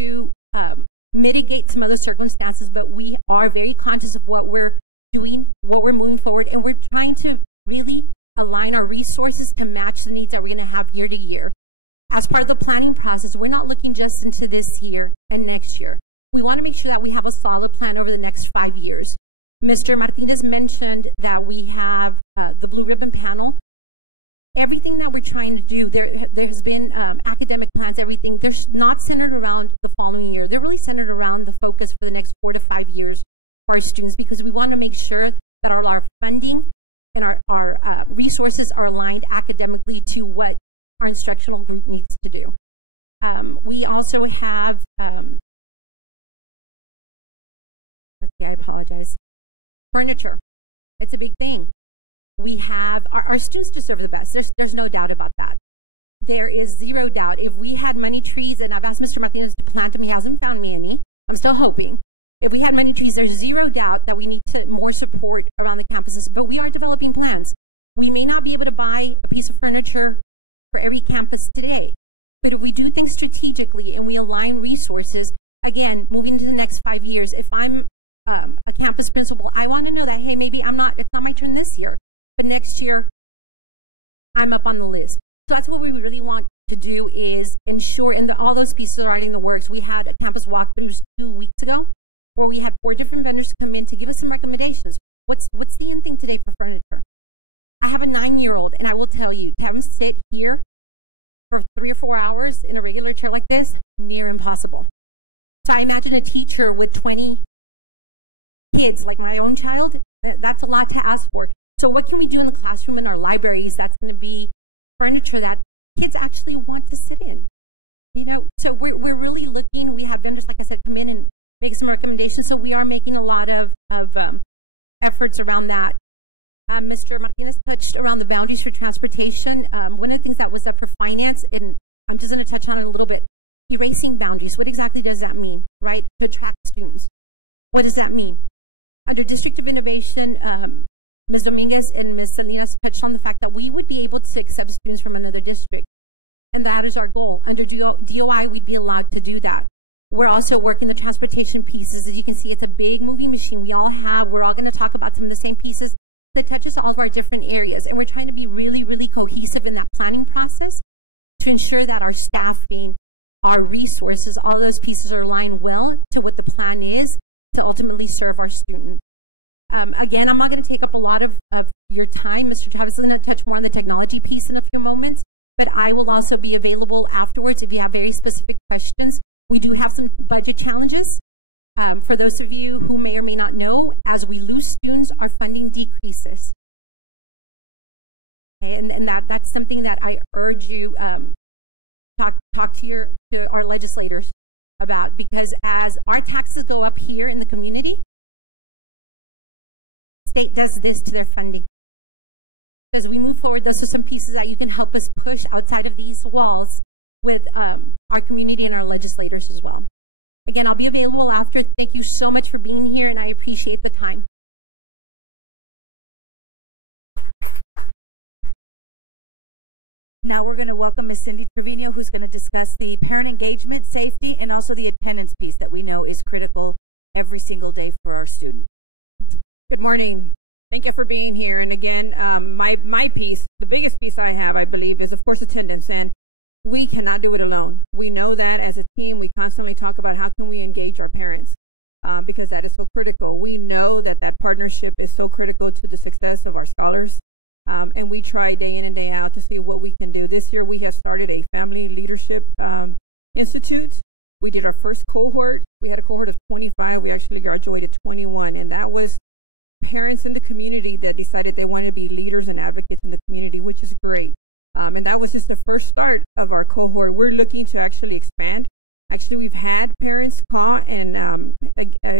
mitigate some of the circumstances, but we are very conscious of what we're doing, what we're moving forward, and we're trying to really align our resources to match the needs that we're going to have year to year. As part of the planning process, we're not looking just into this year and next year. We want to make sure that we have a solid plan over the next 5 years. Mr. Martinez mentioned that we have the Blue Ribbon Panel. Everything that we're trying to do, there's been academic plans, everything. They're not centered around the following year. They're really centered around the focus for the next 4 to 5 years for our students, because we want to make sure that our funding and our resources are aligned academically to what our instructional group needs to do. We also have our students deserve the best. There's no doubt about that. There is zero doubt. If we had many trees, and I've asked Mr. Martinez to plant them, he hasn't found me any. I'm still hoping. If we had many trees, there's zero doubt that we need more support around the campuses. But we are developing plans. We may not be able to buy a piece of furniture for every campus today. But if we do things strategically and we align resources, again, moving to the next 5 years, if I'm a campus principal, I want to know that, hey, maybe it's not my turn this year, but next year I'm up on the list. So that's what we really want to do, is ensure, and all those pieces are already in the works. We had a campus walkthrough 2 weeks ago where we had 4 different vendors come in to give us some recommendations. What's the end thing today for furniture? I have a 9-year-old, and I will tell you, to have him sit here for 3 or 4 hours in a regular chair like this, near impossible. So I imagine a teacher with 20 kids, like my own child, that's a lot to ask for. So what can we do in the classroom, in our libraries, that's going to be furniture that kids actually want to sit in? So we're really looking. We have vendors, like I said, come in and make some recommendations. So we are making a lot of efforts around that. Mr. Martinez touched around the boundaries for transportation. One of the things that was up for finance, and I'm just going to touch on it a little bit, erasing boundaries. What exactly does that mean, right, to attract students? What does that mean? Under District of Innovation, Ms. Dominguez and Ms. Salinas touched on the fact that we would be able to accept students from another district, and that is our goal. Under DOI, we'd be allowed to do that. We're also working the transportation pieces. As you can see, it's a big moving machine. We're all going to talk about some of the same pieces that touches all of our different areas, and we're trying to be really, really cohesive in that planning process to ensure that our staffing, our resources, all those pieces are aligned well to what the plan is to ultimately serve our student. Again, I'm not going to take up a lot of your time. Mr. Travis is going to touch more on the technology piece in a few moments, but I will also be available afterwards if you have very specific questions. We do have some budget challenges. For those of you who may or may not know, as we lose students, our funding decreases. And that's something that I urge you talk to our legislators about, because as our taxes go up here in the community, the state does this to their funding. As we move forward, those are some pieces that you can help us push outside of these walls with our community and our legislators as well. Again, I'll be available after. Thank you so much for being here, and I appreciate the time. Now we're going to welcome Ms. Cindy Trevino, who's going to discuss the parent engagement, safety, and also the attendance piece that we know is critical every single day for our students. Good morning. Thank you for being here. And again, my piece, the biggest piece I have, I believe, is, of course, attendance. And we cannot do it alone. We know that as a team. We constantly talk about how can we engage our parents, because that is so critical. We know that partnership is so critical to the success of our scholars. And we try day in and day out to see what we can do. This year we have started a family leadership institute. We did our first cohort. We had a cohort of 25. We actually graduated 21. And that was parents in the community that decided they wanted to be leaders and advocates in the community, which is great. And that was just the first start of our cohort. We're looking to actually expand. Actually, we've had parents call and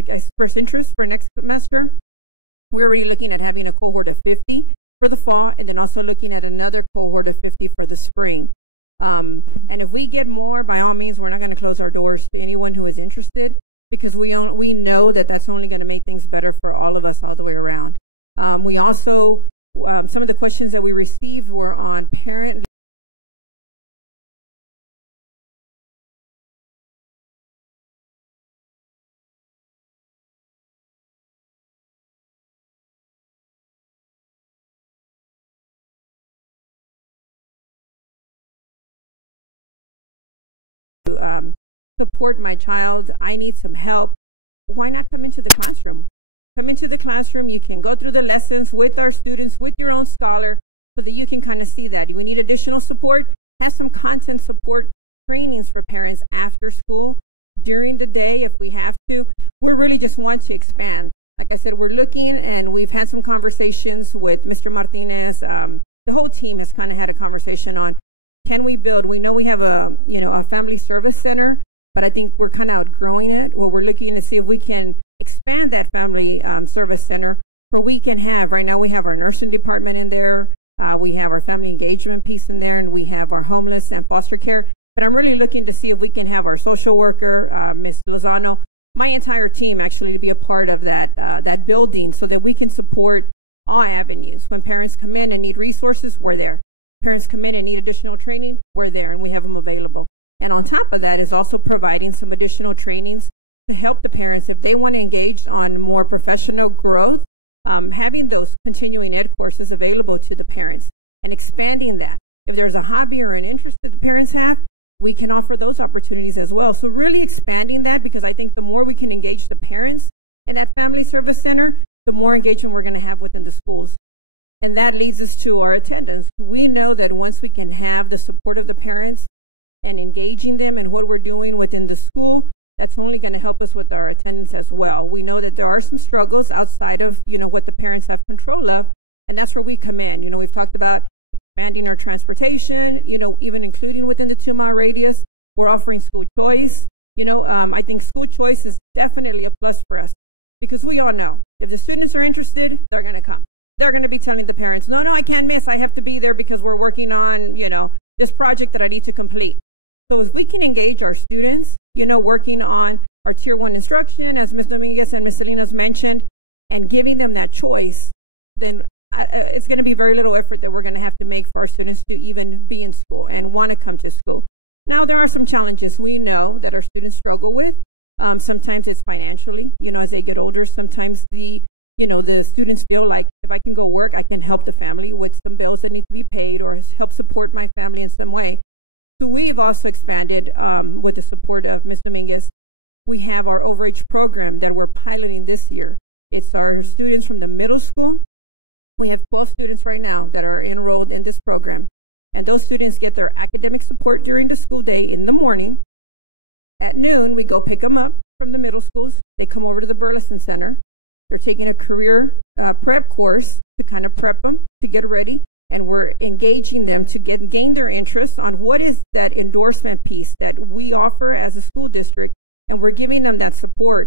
express interest for next semester. We're already looking at having a cohort of 50 for the fall, and then also looking at another cohort of 50 for the spring. And if we get more, by all means, we're not going to close our doors to anyone who is interested, because we know that that's only going to make things better for all of us all the way around. We also, some of the questions that we received were on parent support my child. I need some help. Why not come into the classroom? Come into the classroom. You can go through the lessons with our students, with your own scholar, so that you can kind of see that. You need additional support. Have some content support trainings for parents after school, during the day if we have to. We really just want to expand. Like I said, we're looking, and we've had some conversations with Mr. Martinez. The whole team has kind of had a conversation on, can we build? We know we have a family service center, but I think we're kind of outgrowing it. Well, we're looking to see if we can expand that family service center, where we can have, right now we have our nursing department in there, We have our family engagement piece in there, and we have our homeless and foster care. But I'm really looking to see if we can have our social worker, Ms. Lozano, my entire team actually to be a part of that building so that we can support all avenues. When parents come in and need resources, we're there. Parents come in and need additional training, we're there, and we have them available. And on top of that is also providing some additional trainings to help the parents if they want to engage on more professional growth, having those continuing ed courses available to the parents and expanding that. If there's a hobby or an interest that the parents have, we can offer those opportunities as well. So really expanding that, because I think the more we can engage the parents in that family service center, the more engagement we're going to have within the schools. And that leads us to our attendance. We know that once we can have the support of the parents and engaging them in what we're doing within the school, that's only going to help us with our attendance as well. We know that there are some struggles outside of, what the parents have control of, and that's where we come in. We've talked about expanding our transportation, even including within the 2-mile radius. We're offering school choice. I think school choice is definitely a plus for us because we all know if the students are interested, they're going to come. They're going to be telling the parents, no, I can't miss. I have to be there because we're working on, this project that I need to complete. So as we can engage our students, working on our Tier 1 instruction, as Ms. Dominguez and Ms. Salinas mentioned, and giving them that choice, then it's going to be very little effort that we're going to have to make for our students to even be in school and want to come to school. Now, there are some challenges we know that our students struggle with. Sometimes it's financially. As they get older, sometimes the students feel like if I can go work, I can help the family with some bills that need to be paid or help support my family in some way. So we've also expanded with the support of Ms. Dominguez. We have our overage program that we're piloting this year. It's our students from the middle school. We have 12 students right now that are enrolled in this program. And those students get their academic support during the school day in the morning. At noon, we go pick them up from the middle schools. They come over to the Burleson Center. They're taking a career prep course to kind of prep them to get ready. And we're engaging them to gain their interest on what is that endorsement piece that we offer as a school district. And we're giving them that support.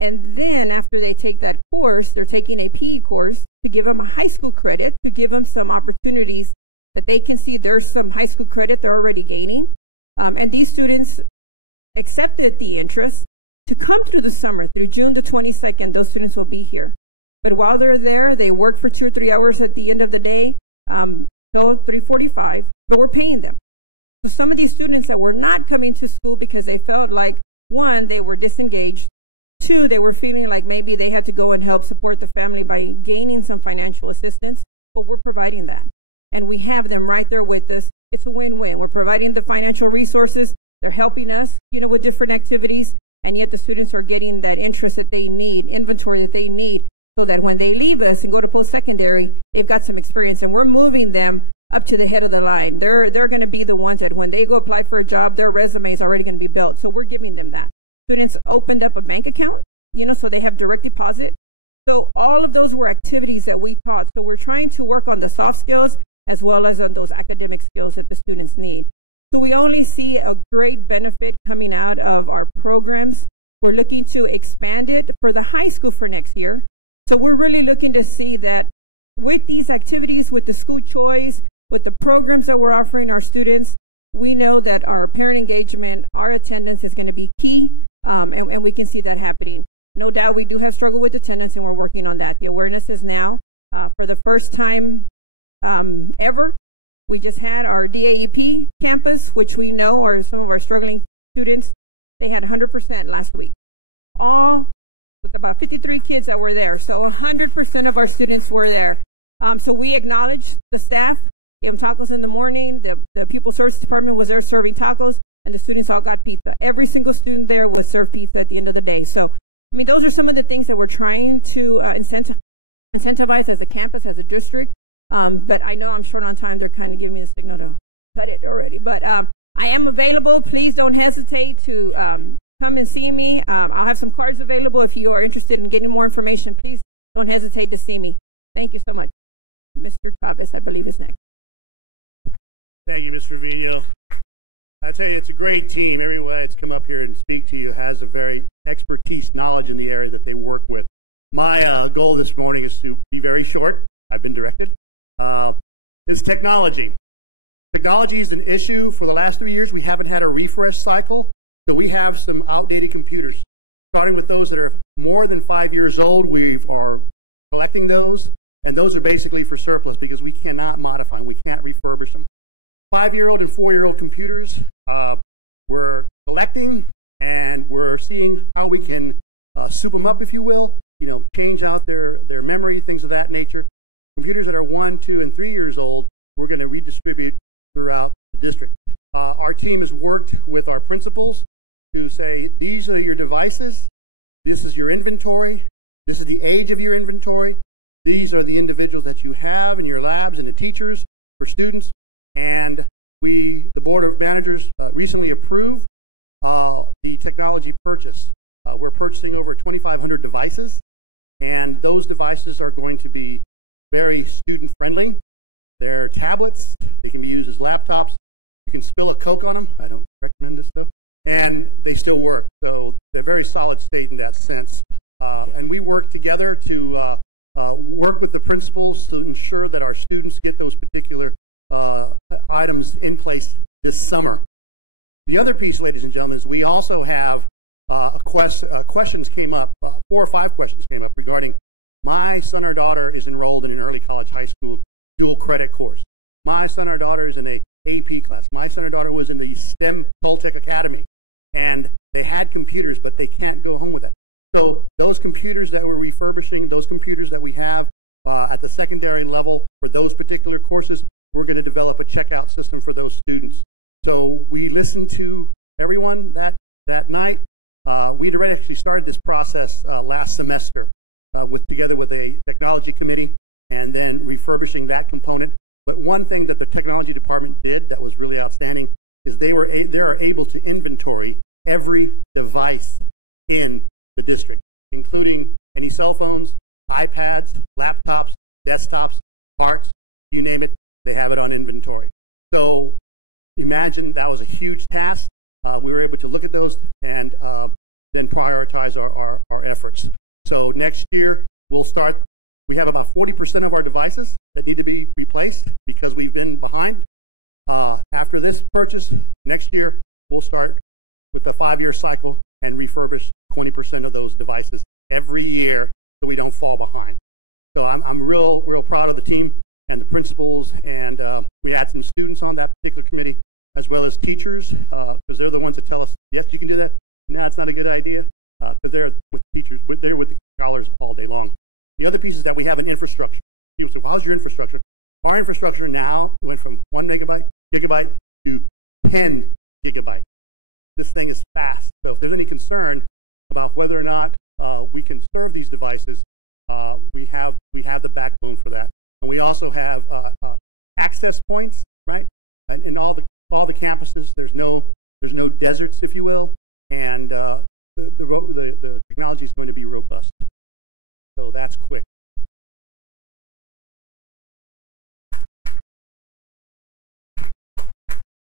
And then after they take that course, they're taking a PE course to give them a high school credit, to give them some opportunities that they can see there's some high school credit they're already gaining. And these students accepted the interest to come through the summer. Through June the 22nd, those students will be here. But while they're there, they work for 2 or 3 hours at the end of the day, 3:45, but we're paying them. So some of these students that were not coming to school because they felt like, 1, they were disengaged, 2, they were feeling like maybe they had to go and help support the family by gaining some financial assistance, but we're providing that. And we have them right there with us. It's a win-win. We're providing the financial resources. They're helping us, with different activities, and yet the students are getting that interest that they need, inventory that they need, so that when they leave us and go to post-secondary, they've got some experience, and we're moving them up to the head of the line. They're going to be the ones that when they go apply for a job, their resume is already going to be built, so we're giving them that. Students opened up a bank account, so they have direct deposit. So all of those were activities that we taught. So we're trying to work on the soft skills as well as on those academic skills that the students need. So we only see a great benefit coming out of our programs. We're looking to expand it for the high school for next year. So we're really looking to see that with these activities, with the school choice, with the programs that we're offering our students, we know that our parent engagement, our attendance is going to be key, and we can see that happening. No doubt we do have struggle with attendance, and we're working on that. The awareness is now, for the first time ever, we just had our DAEP campus, which we know are some of our struggling students. They had 100% last week. All with about 53 kids that were there. So 100% of our students were there. So we acknowledge the staff, gave them tacos in the morning. The Pupil Services Department was there serving tacos, and the students all got pizza. Every single student there was served pizza at the end of the day. So, those are some of the things that we're trying to incentivize as a campus, as a district. But I know I'm short on time. They're kind of giving me a signal to cut it already. But I am available. Please don't hesitate to come and see me. I'll have some cards available if you are interested in getting more information. Please don't hesitate to see me. Thank you so much. Mr. Travis, I believe, is next. Thank you, Mr. Vito. I tell you, it's a great team. Everyone that's come up here and speak to you has a very expertise, knowledge in the area that they work with. My goal this morning is to be very short. I've been directed. is technology. Technology is an issue for the last 3 years. We haven't had a refresh cycle, so we have some outdated computers. Starting with those that are more than 5 years old, we are collecting those, and those are basically for surplus because we cannot modify them. We can't refurbish them. 5-year-old and 4-year-old computers, we're collecting, and we're seeing how we can soup them up, if you will, change out their memory, things of that nature. Computers that are 1, 2, and 3 years old, we're going to redistribute throughout the district. Our team has worked with our principals to say, these are your devices, this is your inventory, this is the age of your inventory, these are the individuals that you have in your labs and the teachers for students, and the Board of Managers recently approved the technology purchase. We're purchasing over 2,500 devices, and those devices are going to be very student-friendly. They're tablets. They can be used as laptops. You can spill a Coke on them. I don't recommend this stuff. And they still work. So they're very solid state in that sense. And we work together to work with the principals to ensure that our students get those particular items in place this summer. The other piece, ladies and gentlemen, is we also have questions came up, 4 or 5 questions came up regarding my son or daughter is enrolled in an early college high school dual credit course. My son or daughter is in an AP class. My son or daughter was in the STEM Toltec Academy, and they had computers, but they can't go home with it. So those computers that we're refurbishing, those computers that we have at the secondary level for those particular courses, we're going to develop a checkout system for those students. So we listened to everyone that night. We'd already actually started this process last semester together with a technology committee and then refurbishing that component. But one thing that the technology department did that was really outstanding is they are able to inventory every device in the district, including any cell phones, iPads, laptops, desktops, parts, you name it, they have it on inventory. So imagine that was a huge task. We were able to look at those and then prioritize our efforts. So next year, we'll start. We have about 40% of our devices that need to be replaced because we've been behind. After this purchase, next year, we'll start with the 5-year cycle and refurbish 20% of those devices every year so we don't fall behind. So I'm real proud of the team and the principals, and we had some students on that particular committee, as well as teachers, because they're the ones that tell us, yes, you can do that. No, it's not a good idea, because they're with teachers, they're with scholars all day long. The other piece is that we have an infrastructure. People say, how's your infrastructure? Our infrastructure now went from 1 gigabyte to 10 gigabytes. This thing is fast. So if there's any concern about whether or not we can serve these devices, we have the backbone for that. And we also have access points, right? In all the campuses, there's no deserts, if you will, and the technology is going to be robust. So that's quick.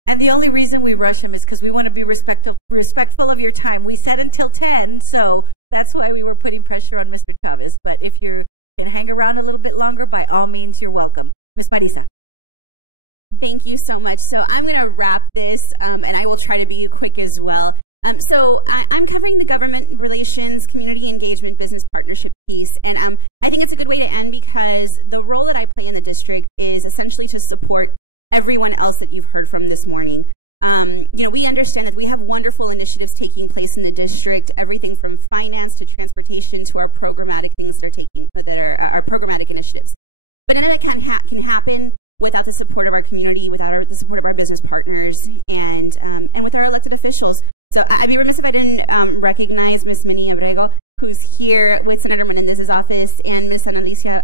And the only reason we rush them is because we want to be respectful of your time. We said until 10, so that's why we were putting pressure on Mr. Chavez. But if you can hang around a little bit longer, by all means, you're welcome. Ms. Marisa. Thank you so much. So I'm going to wrap this, and I will try to be quick as well. So I'm covering the government relations, community engagement, business partnership piece, and I think it's a good way to end because the role that I play in the district is essentially to support everyone else that you've heard from this morning. We understand that we have wonderful initiatives taking place in the district, everything from finance to transportation to our programmatic things that are our programmatic initiatives. But none of that can happen without the support of our community, without the support of our business partners, and with our elected officials. So I'd be remiss if I didn't recognize Ms. Minnie Abrego, who's here with Senator Menendez's office, and Ms. Analicia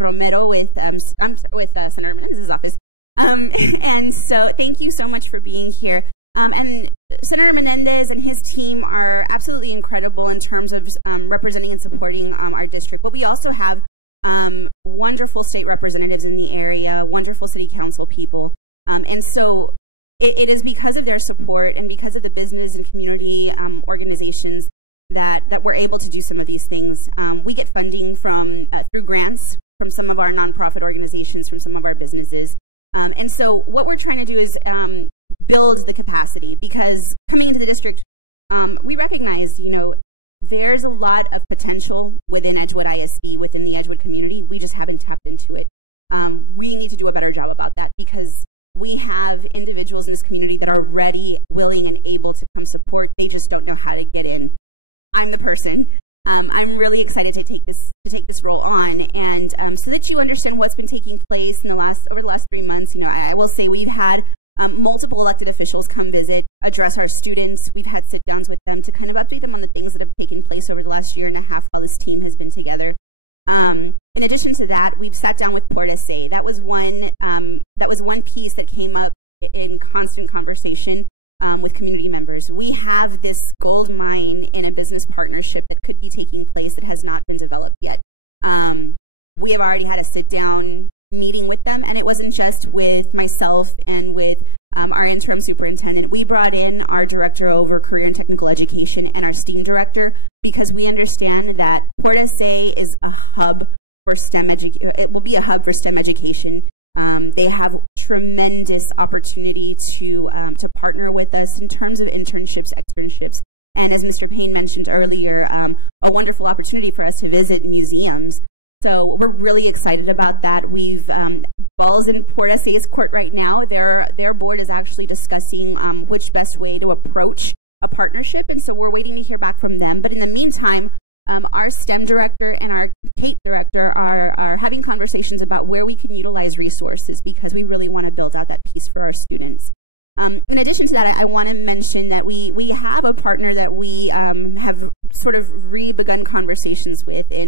Romero with Senator Menendez's office. And so thank you so much for being here. And Senator Menendez and his team are absolutely incredible in terms of representing and supporting our district. But we also have wonderful state representatives in the area, wonderful city council people. And so it is because of their support and because of the business and community organizations that we're able to do some of these things. We get funding through grants from some of our nonprofit organizations, from some of our businesses. And so what we're trying to do is build the capacity, because coming into the district, we recognize, there's a lot of potential within Edgewood ISD, within the Edgewood community. We just haven't tapped into it. We need to do a better job about that, because we have individuals in this community that are ready, willing, and able to come support. They just don't know how to get in. I'm the person. I'm really excited to take this role on, and so that you understand what's been taking place over the last 3 months. I will say we've had multiple elected officials come visit, address our students. We've had sit-downs with them to kind of update them on the things that have taken place over the last year and a half while this team has been together. In addition to that, we've sat down with Port SA. That was one piece that came up in constant conversation with community members. We have this gold mine in a business partnership that could be taking place that has not been developed yet. We have already had a sit-down meeting with them, and it wasn't just with myself and with our interim superintendent. We brought in our director over career and technical education and our STEAM director, because we understand that Port SA is a hub for STEM education. It will be a hub for STEM education. They have tremendous opportunity to partner with us in terms of internships, externships, and as Mr. Payne mentioned earlier, a wonderful opportunity for us to visit museums. So we're really excited about that. We've balls in Port SA's court right now. Their board is actually discussing which best way to approach a partnership, and so we're waiting to hear back from them. But in the meantime, our STEM director and our CAPE director are having conversations about where we can utilize resources, because we really want to build out that piece for our students. In addition to that, I want to mention that we have a partner that we have sort of re-begun conversations with in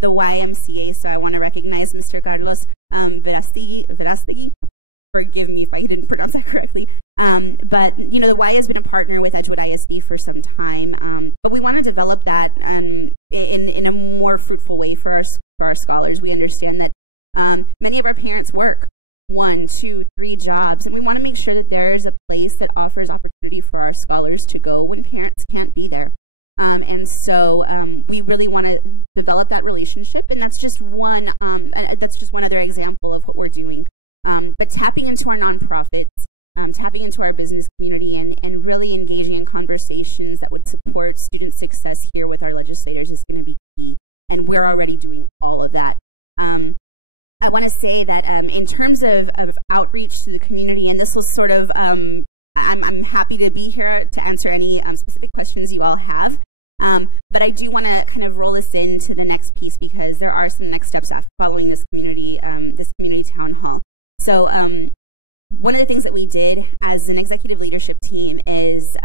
the YMCA. So I want to recognize Mr. Carlos Verastegui. Forgive me if I didn't pronounce that correctly. But, the Y has been a partner with Edgewood ISD for some time. But we want to develop that in a more fruitful way for our scholars. We understand that many of our parents work 1, 2, 3 jobs, and we want to make sure that there's a place that offers opportunity for our scholars to go when parents can't be there. And so we really want to develop that relationship, and that's just one other example of what we're doing. But tapping into our nonprofits, tapping into our business community, and really engaging in conversations that would support student success here with our legislators is going to be key, and we're already doing all of that. I want to say that in terms of outreach to the community, and this was sort of, I'm happy to be here to answer any specific questions you all have, but I do want to kind of roll this into the next piece, because there are some next steps after following this community town hall. So one of the things that we did as an executive leadership team is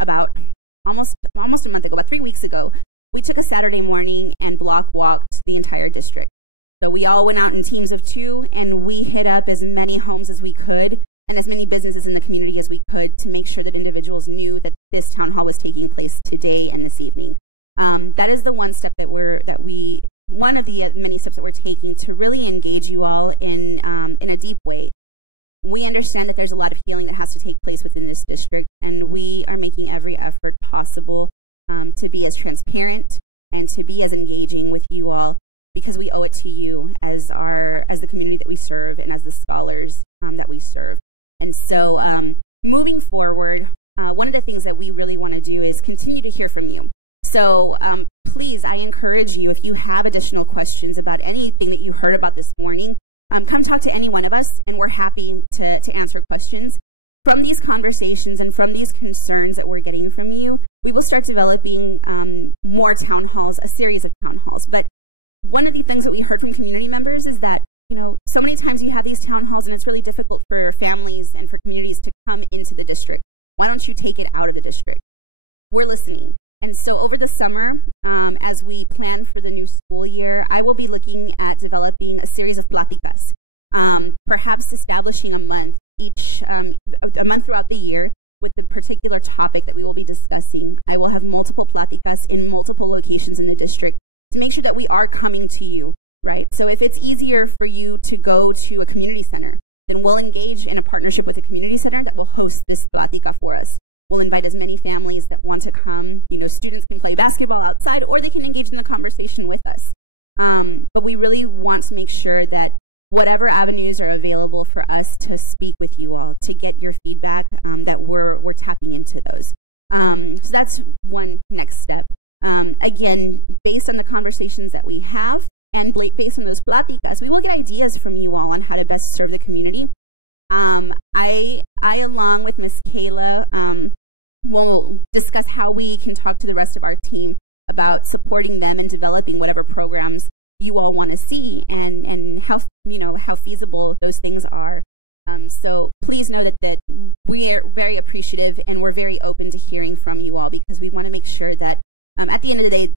about almost a month ago, about 3 weeks ago, we took a Saturday morning and block walked the entire district. So we all went out in teams of 2, and we hit up as many homes as we could and as many businesses in the community as we could to make sure that individuals knew that this town hall was taking place today and this evening. That is the one step one of the many steps that we're taking to really engage you all in a deep way. We understand that there's a lot of healing that has to take place within this district, and we are making every effort possible to be as transparent and to be as engaging with you all, because we owe it to you as the community that we serve and as the scholars that we serve. And so moving forward, one of the things that we really want to do is continue to hear from you. So please, I encourage you, if you have additional questions about anything that you heard about this morning, come talk to any one of us, and we're happy to answer questions. From these conversations and from these concerns that we're getting from you, we will start developing more town halls, a series of town halls. But one of the things that we heard from community members is that, so many times you have these town halls, and it's really difficult for families and for communities to come into the district. Why don't you take it out of the district? We're listening. And so over the summer, as we plan for the new school year, I will be looking at developing a series of pláticas, perhaps establishing a month throughout the year with the particular topic that we will be discussing. I will have multiple pláticas in multiple locations in the district to make sure that we are coming to you, right? So if it's easier for you to go to a community center, then we'll engage in a partnership with a community center that will host this plática for us. We'll invite as many families that want to come. Students can play basketball outside, or they can engage in the conversation with us. But we really want to make sure that whatever avenues are available for us to speak with you all, to get your feedback, that we're tapping into those. So that's one next step. Again, based on the conversations that we have, and based on those pláticas, we will get ideas from you all on how to best serve the community. I along with Ms. Kayla, will discuss how we can talk to the rest of our team about supporting them in developing whatever programs you all want to see, and how feasible those things are. So please know that we are very appreciative, and we're very open to hearing from you all, because we want to make sure that at the end of the day,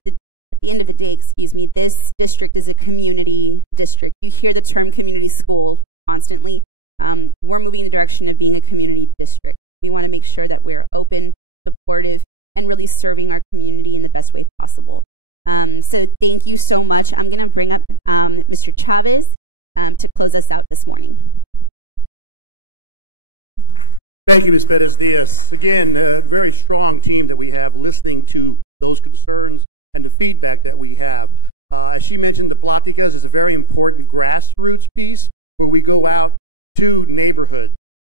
this district is a community district. You hear the term community school constantly. We're moving in the direction of being a community district. We want to make sure that we're open, supportive, and really serving our community in the best way possible. So thank you so much. I'm going to bring up Mr. Chavez to close us out this morning. Thank you, Ms. Perez-Diaz. Again, a very strong team that we have listening to those concerns and the feedback that we have. As she mentioned, the Pláticas is a very important grassroots piece where we go out to neighborhoods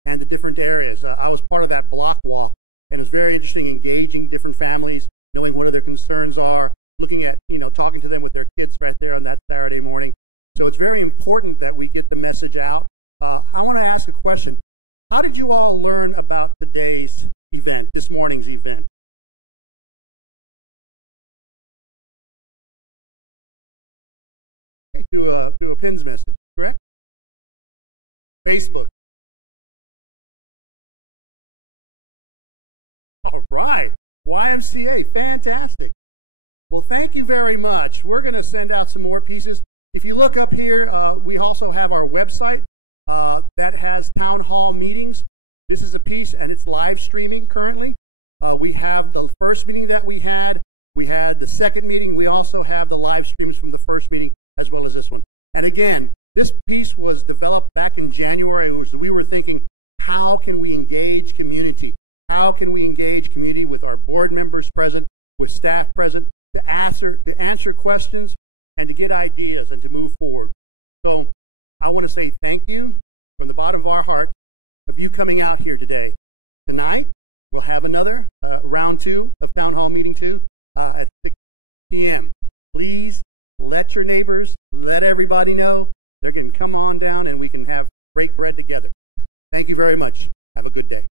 and the different areas. I was part of that block walk, and it was very interesting engaging different families, knowing what their concerns are, looking at, talking to them with their kids right there on that Saturday morning. So it's very important that we get the message out. I want to ask a question. How did you all learn about today's event, this morning's event? Through a pins message, correct? Facebook. All right. YMCA, fantastic. Well, thank you very much. We're going to send out some more pieces. If you look up here, we also have our website that has town hall meetings. This is a piece, and it's live streaming currently. We have the first meeting that we had. We had the second meeting. We also have the live streams from the first meeting as well as this one. And again, this piece was developed back in January. We were thinking, how can we engage community? How can we engage community with our board members present, with staff present, to answer questions and to get ideas and to move forward? So I want to say thank you from the bottom of our heart of you coming out here today. Tonight, we'll have another round 2 of Town Hall Meeting 2 at 6 p.m. Please let your neighbors, let everybody know. They can come on down and we can have great bread together. Thank you very much. Have a good day.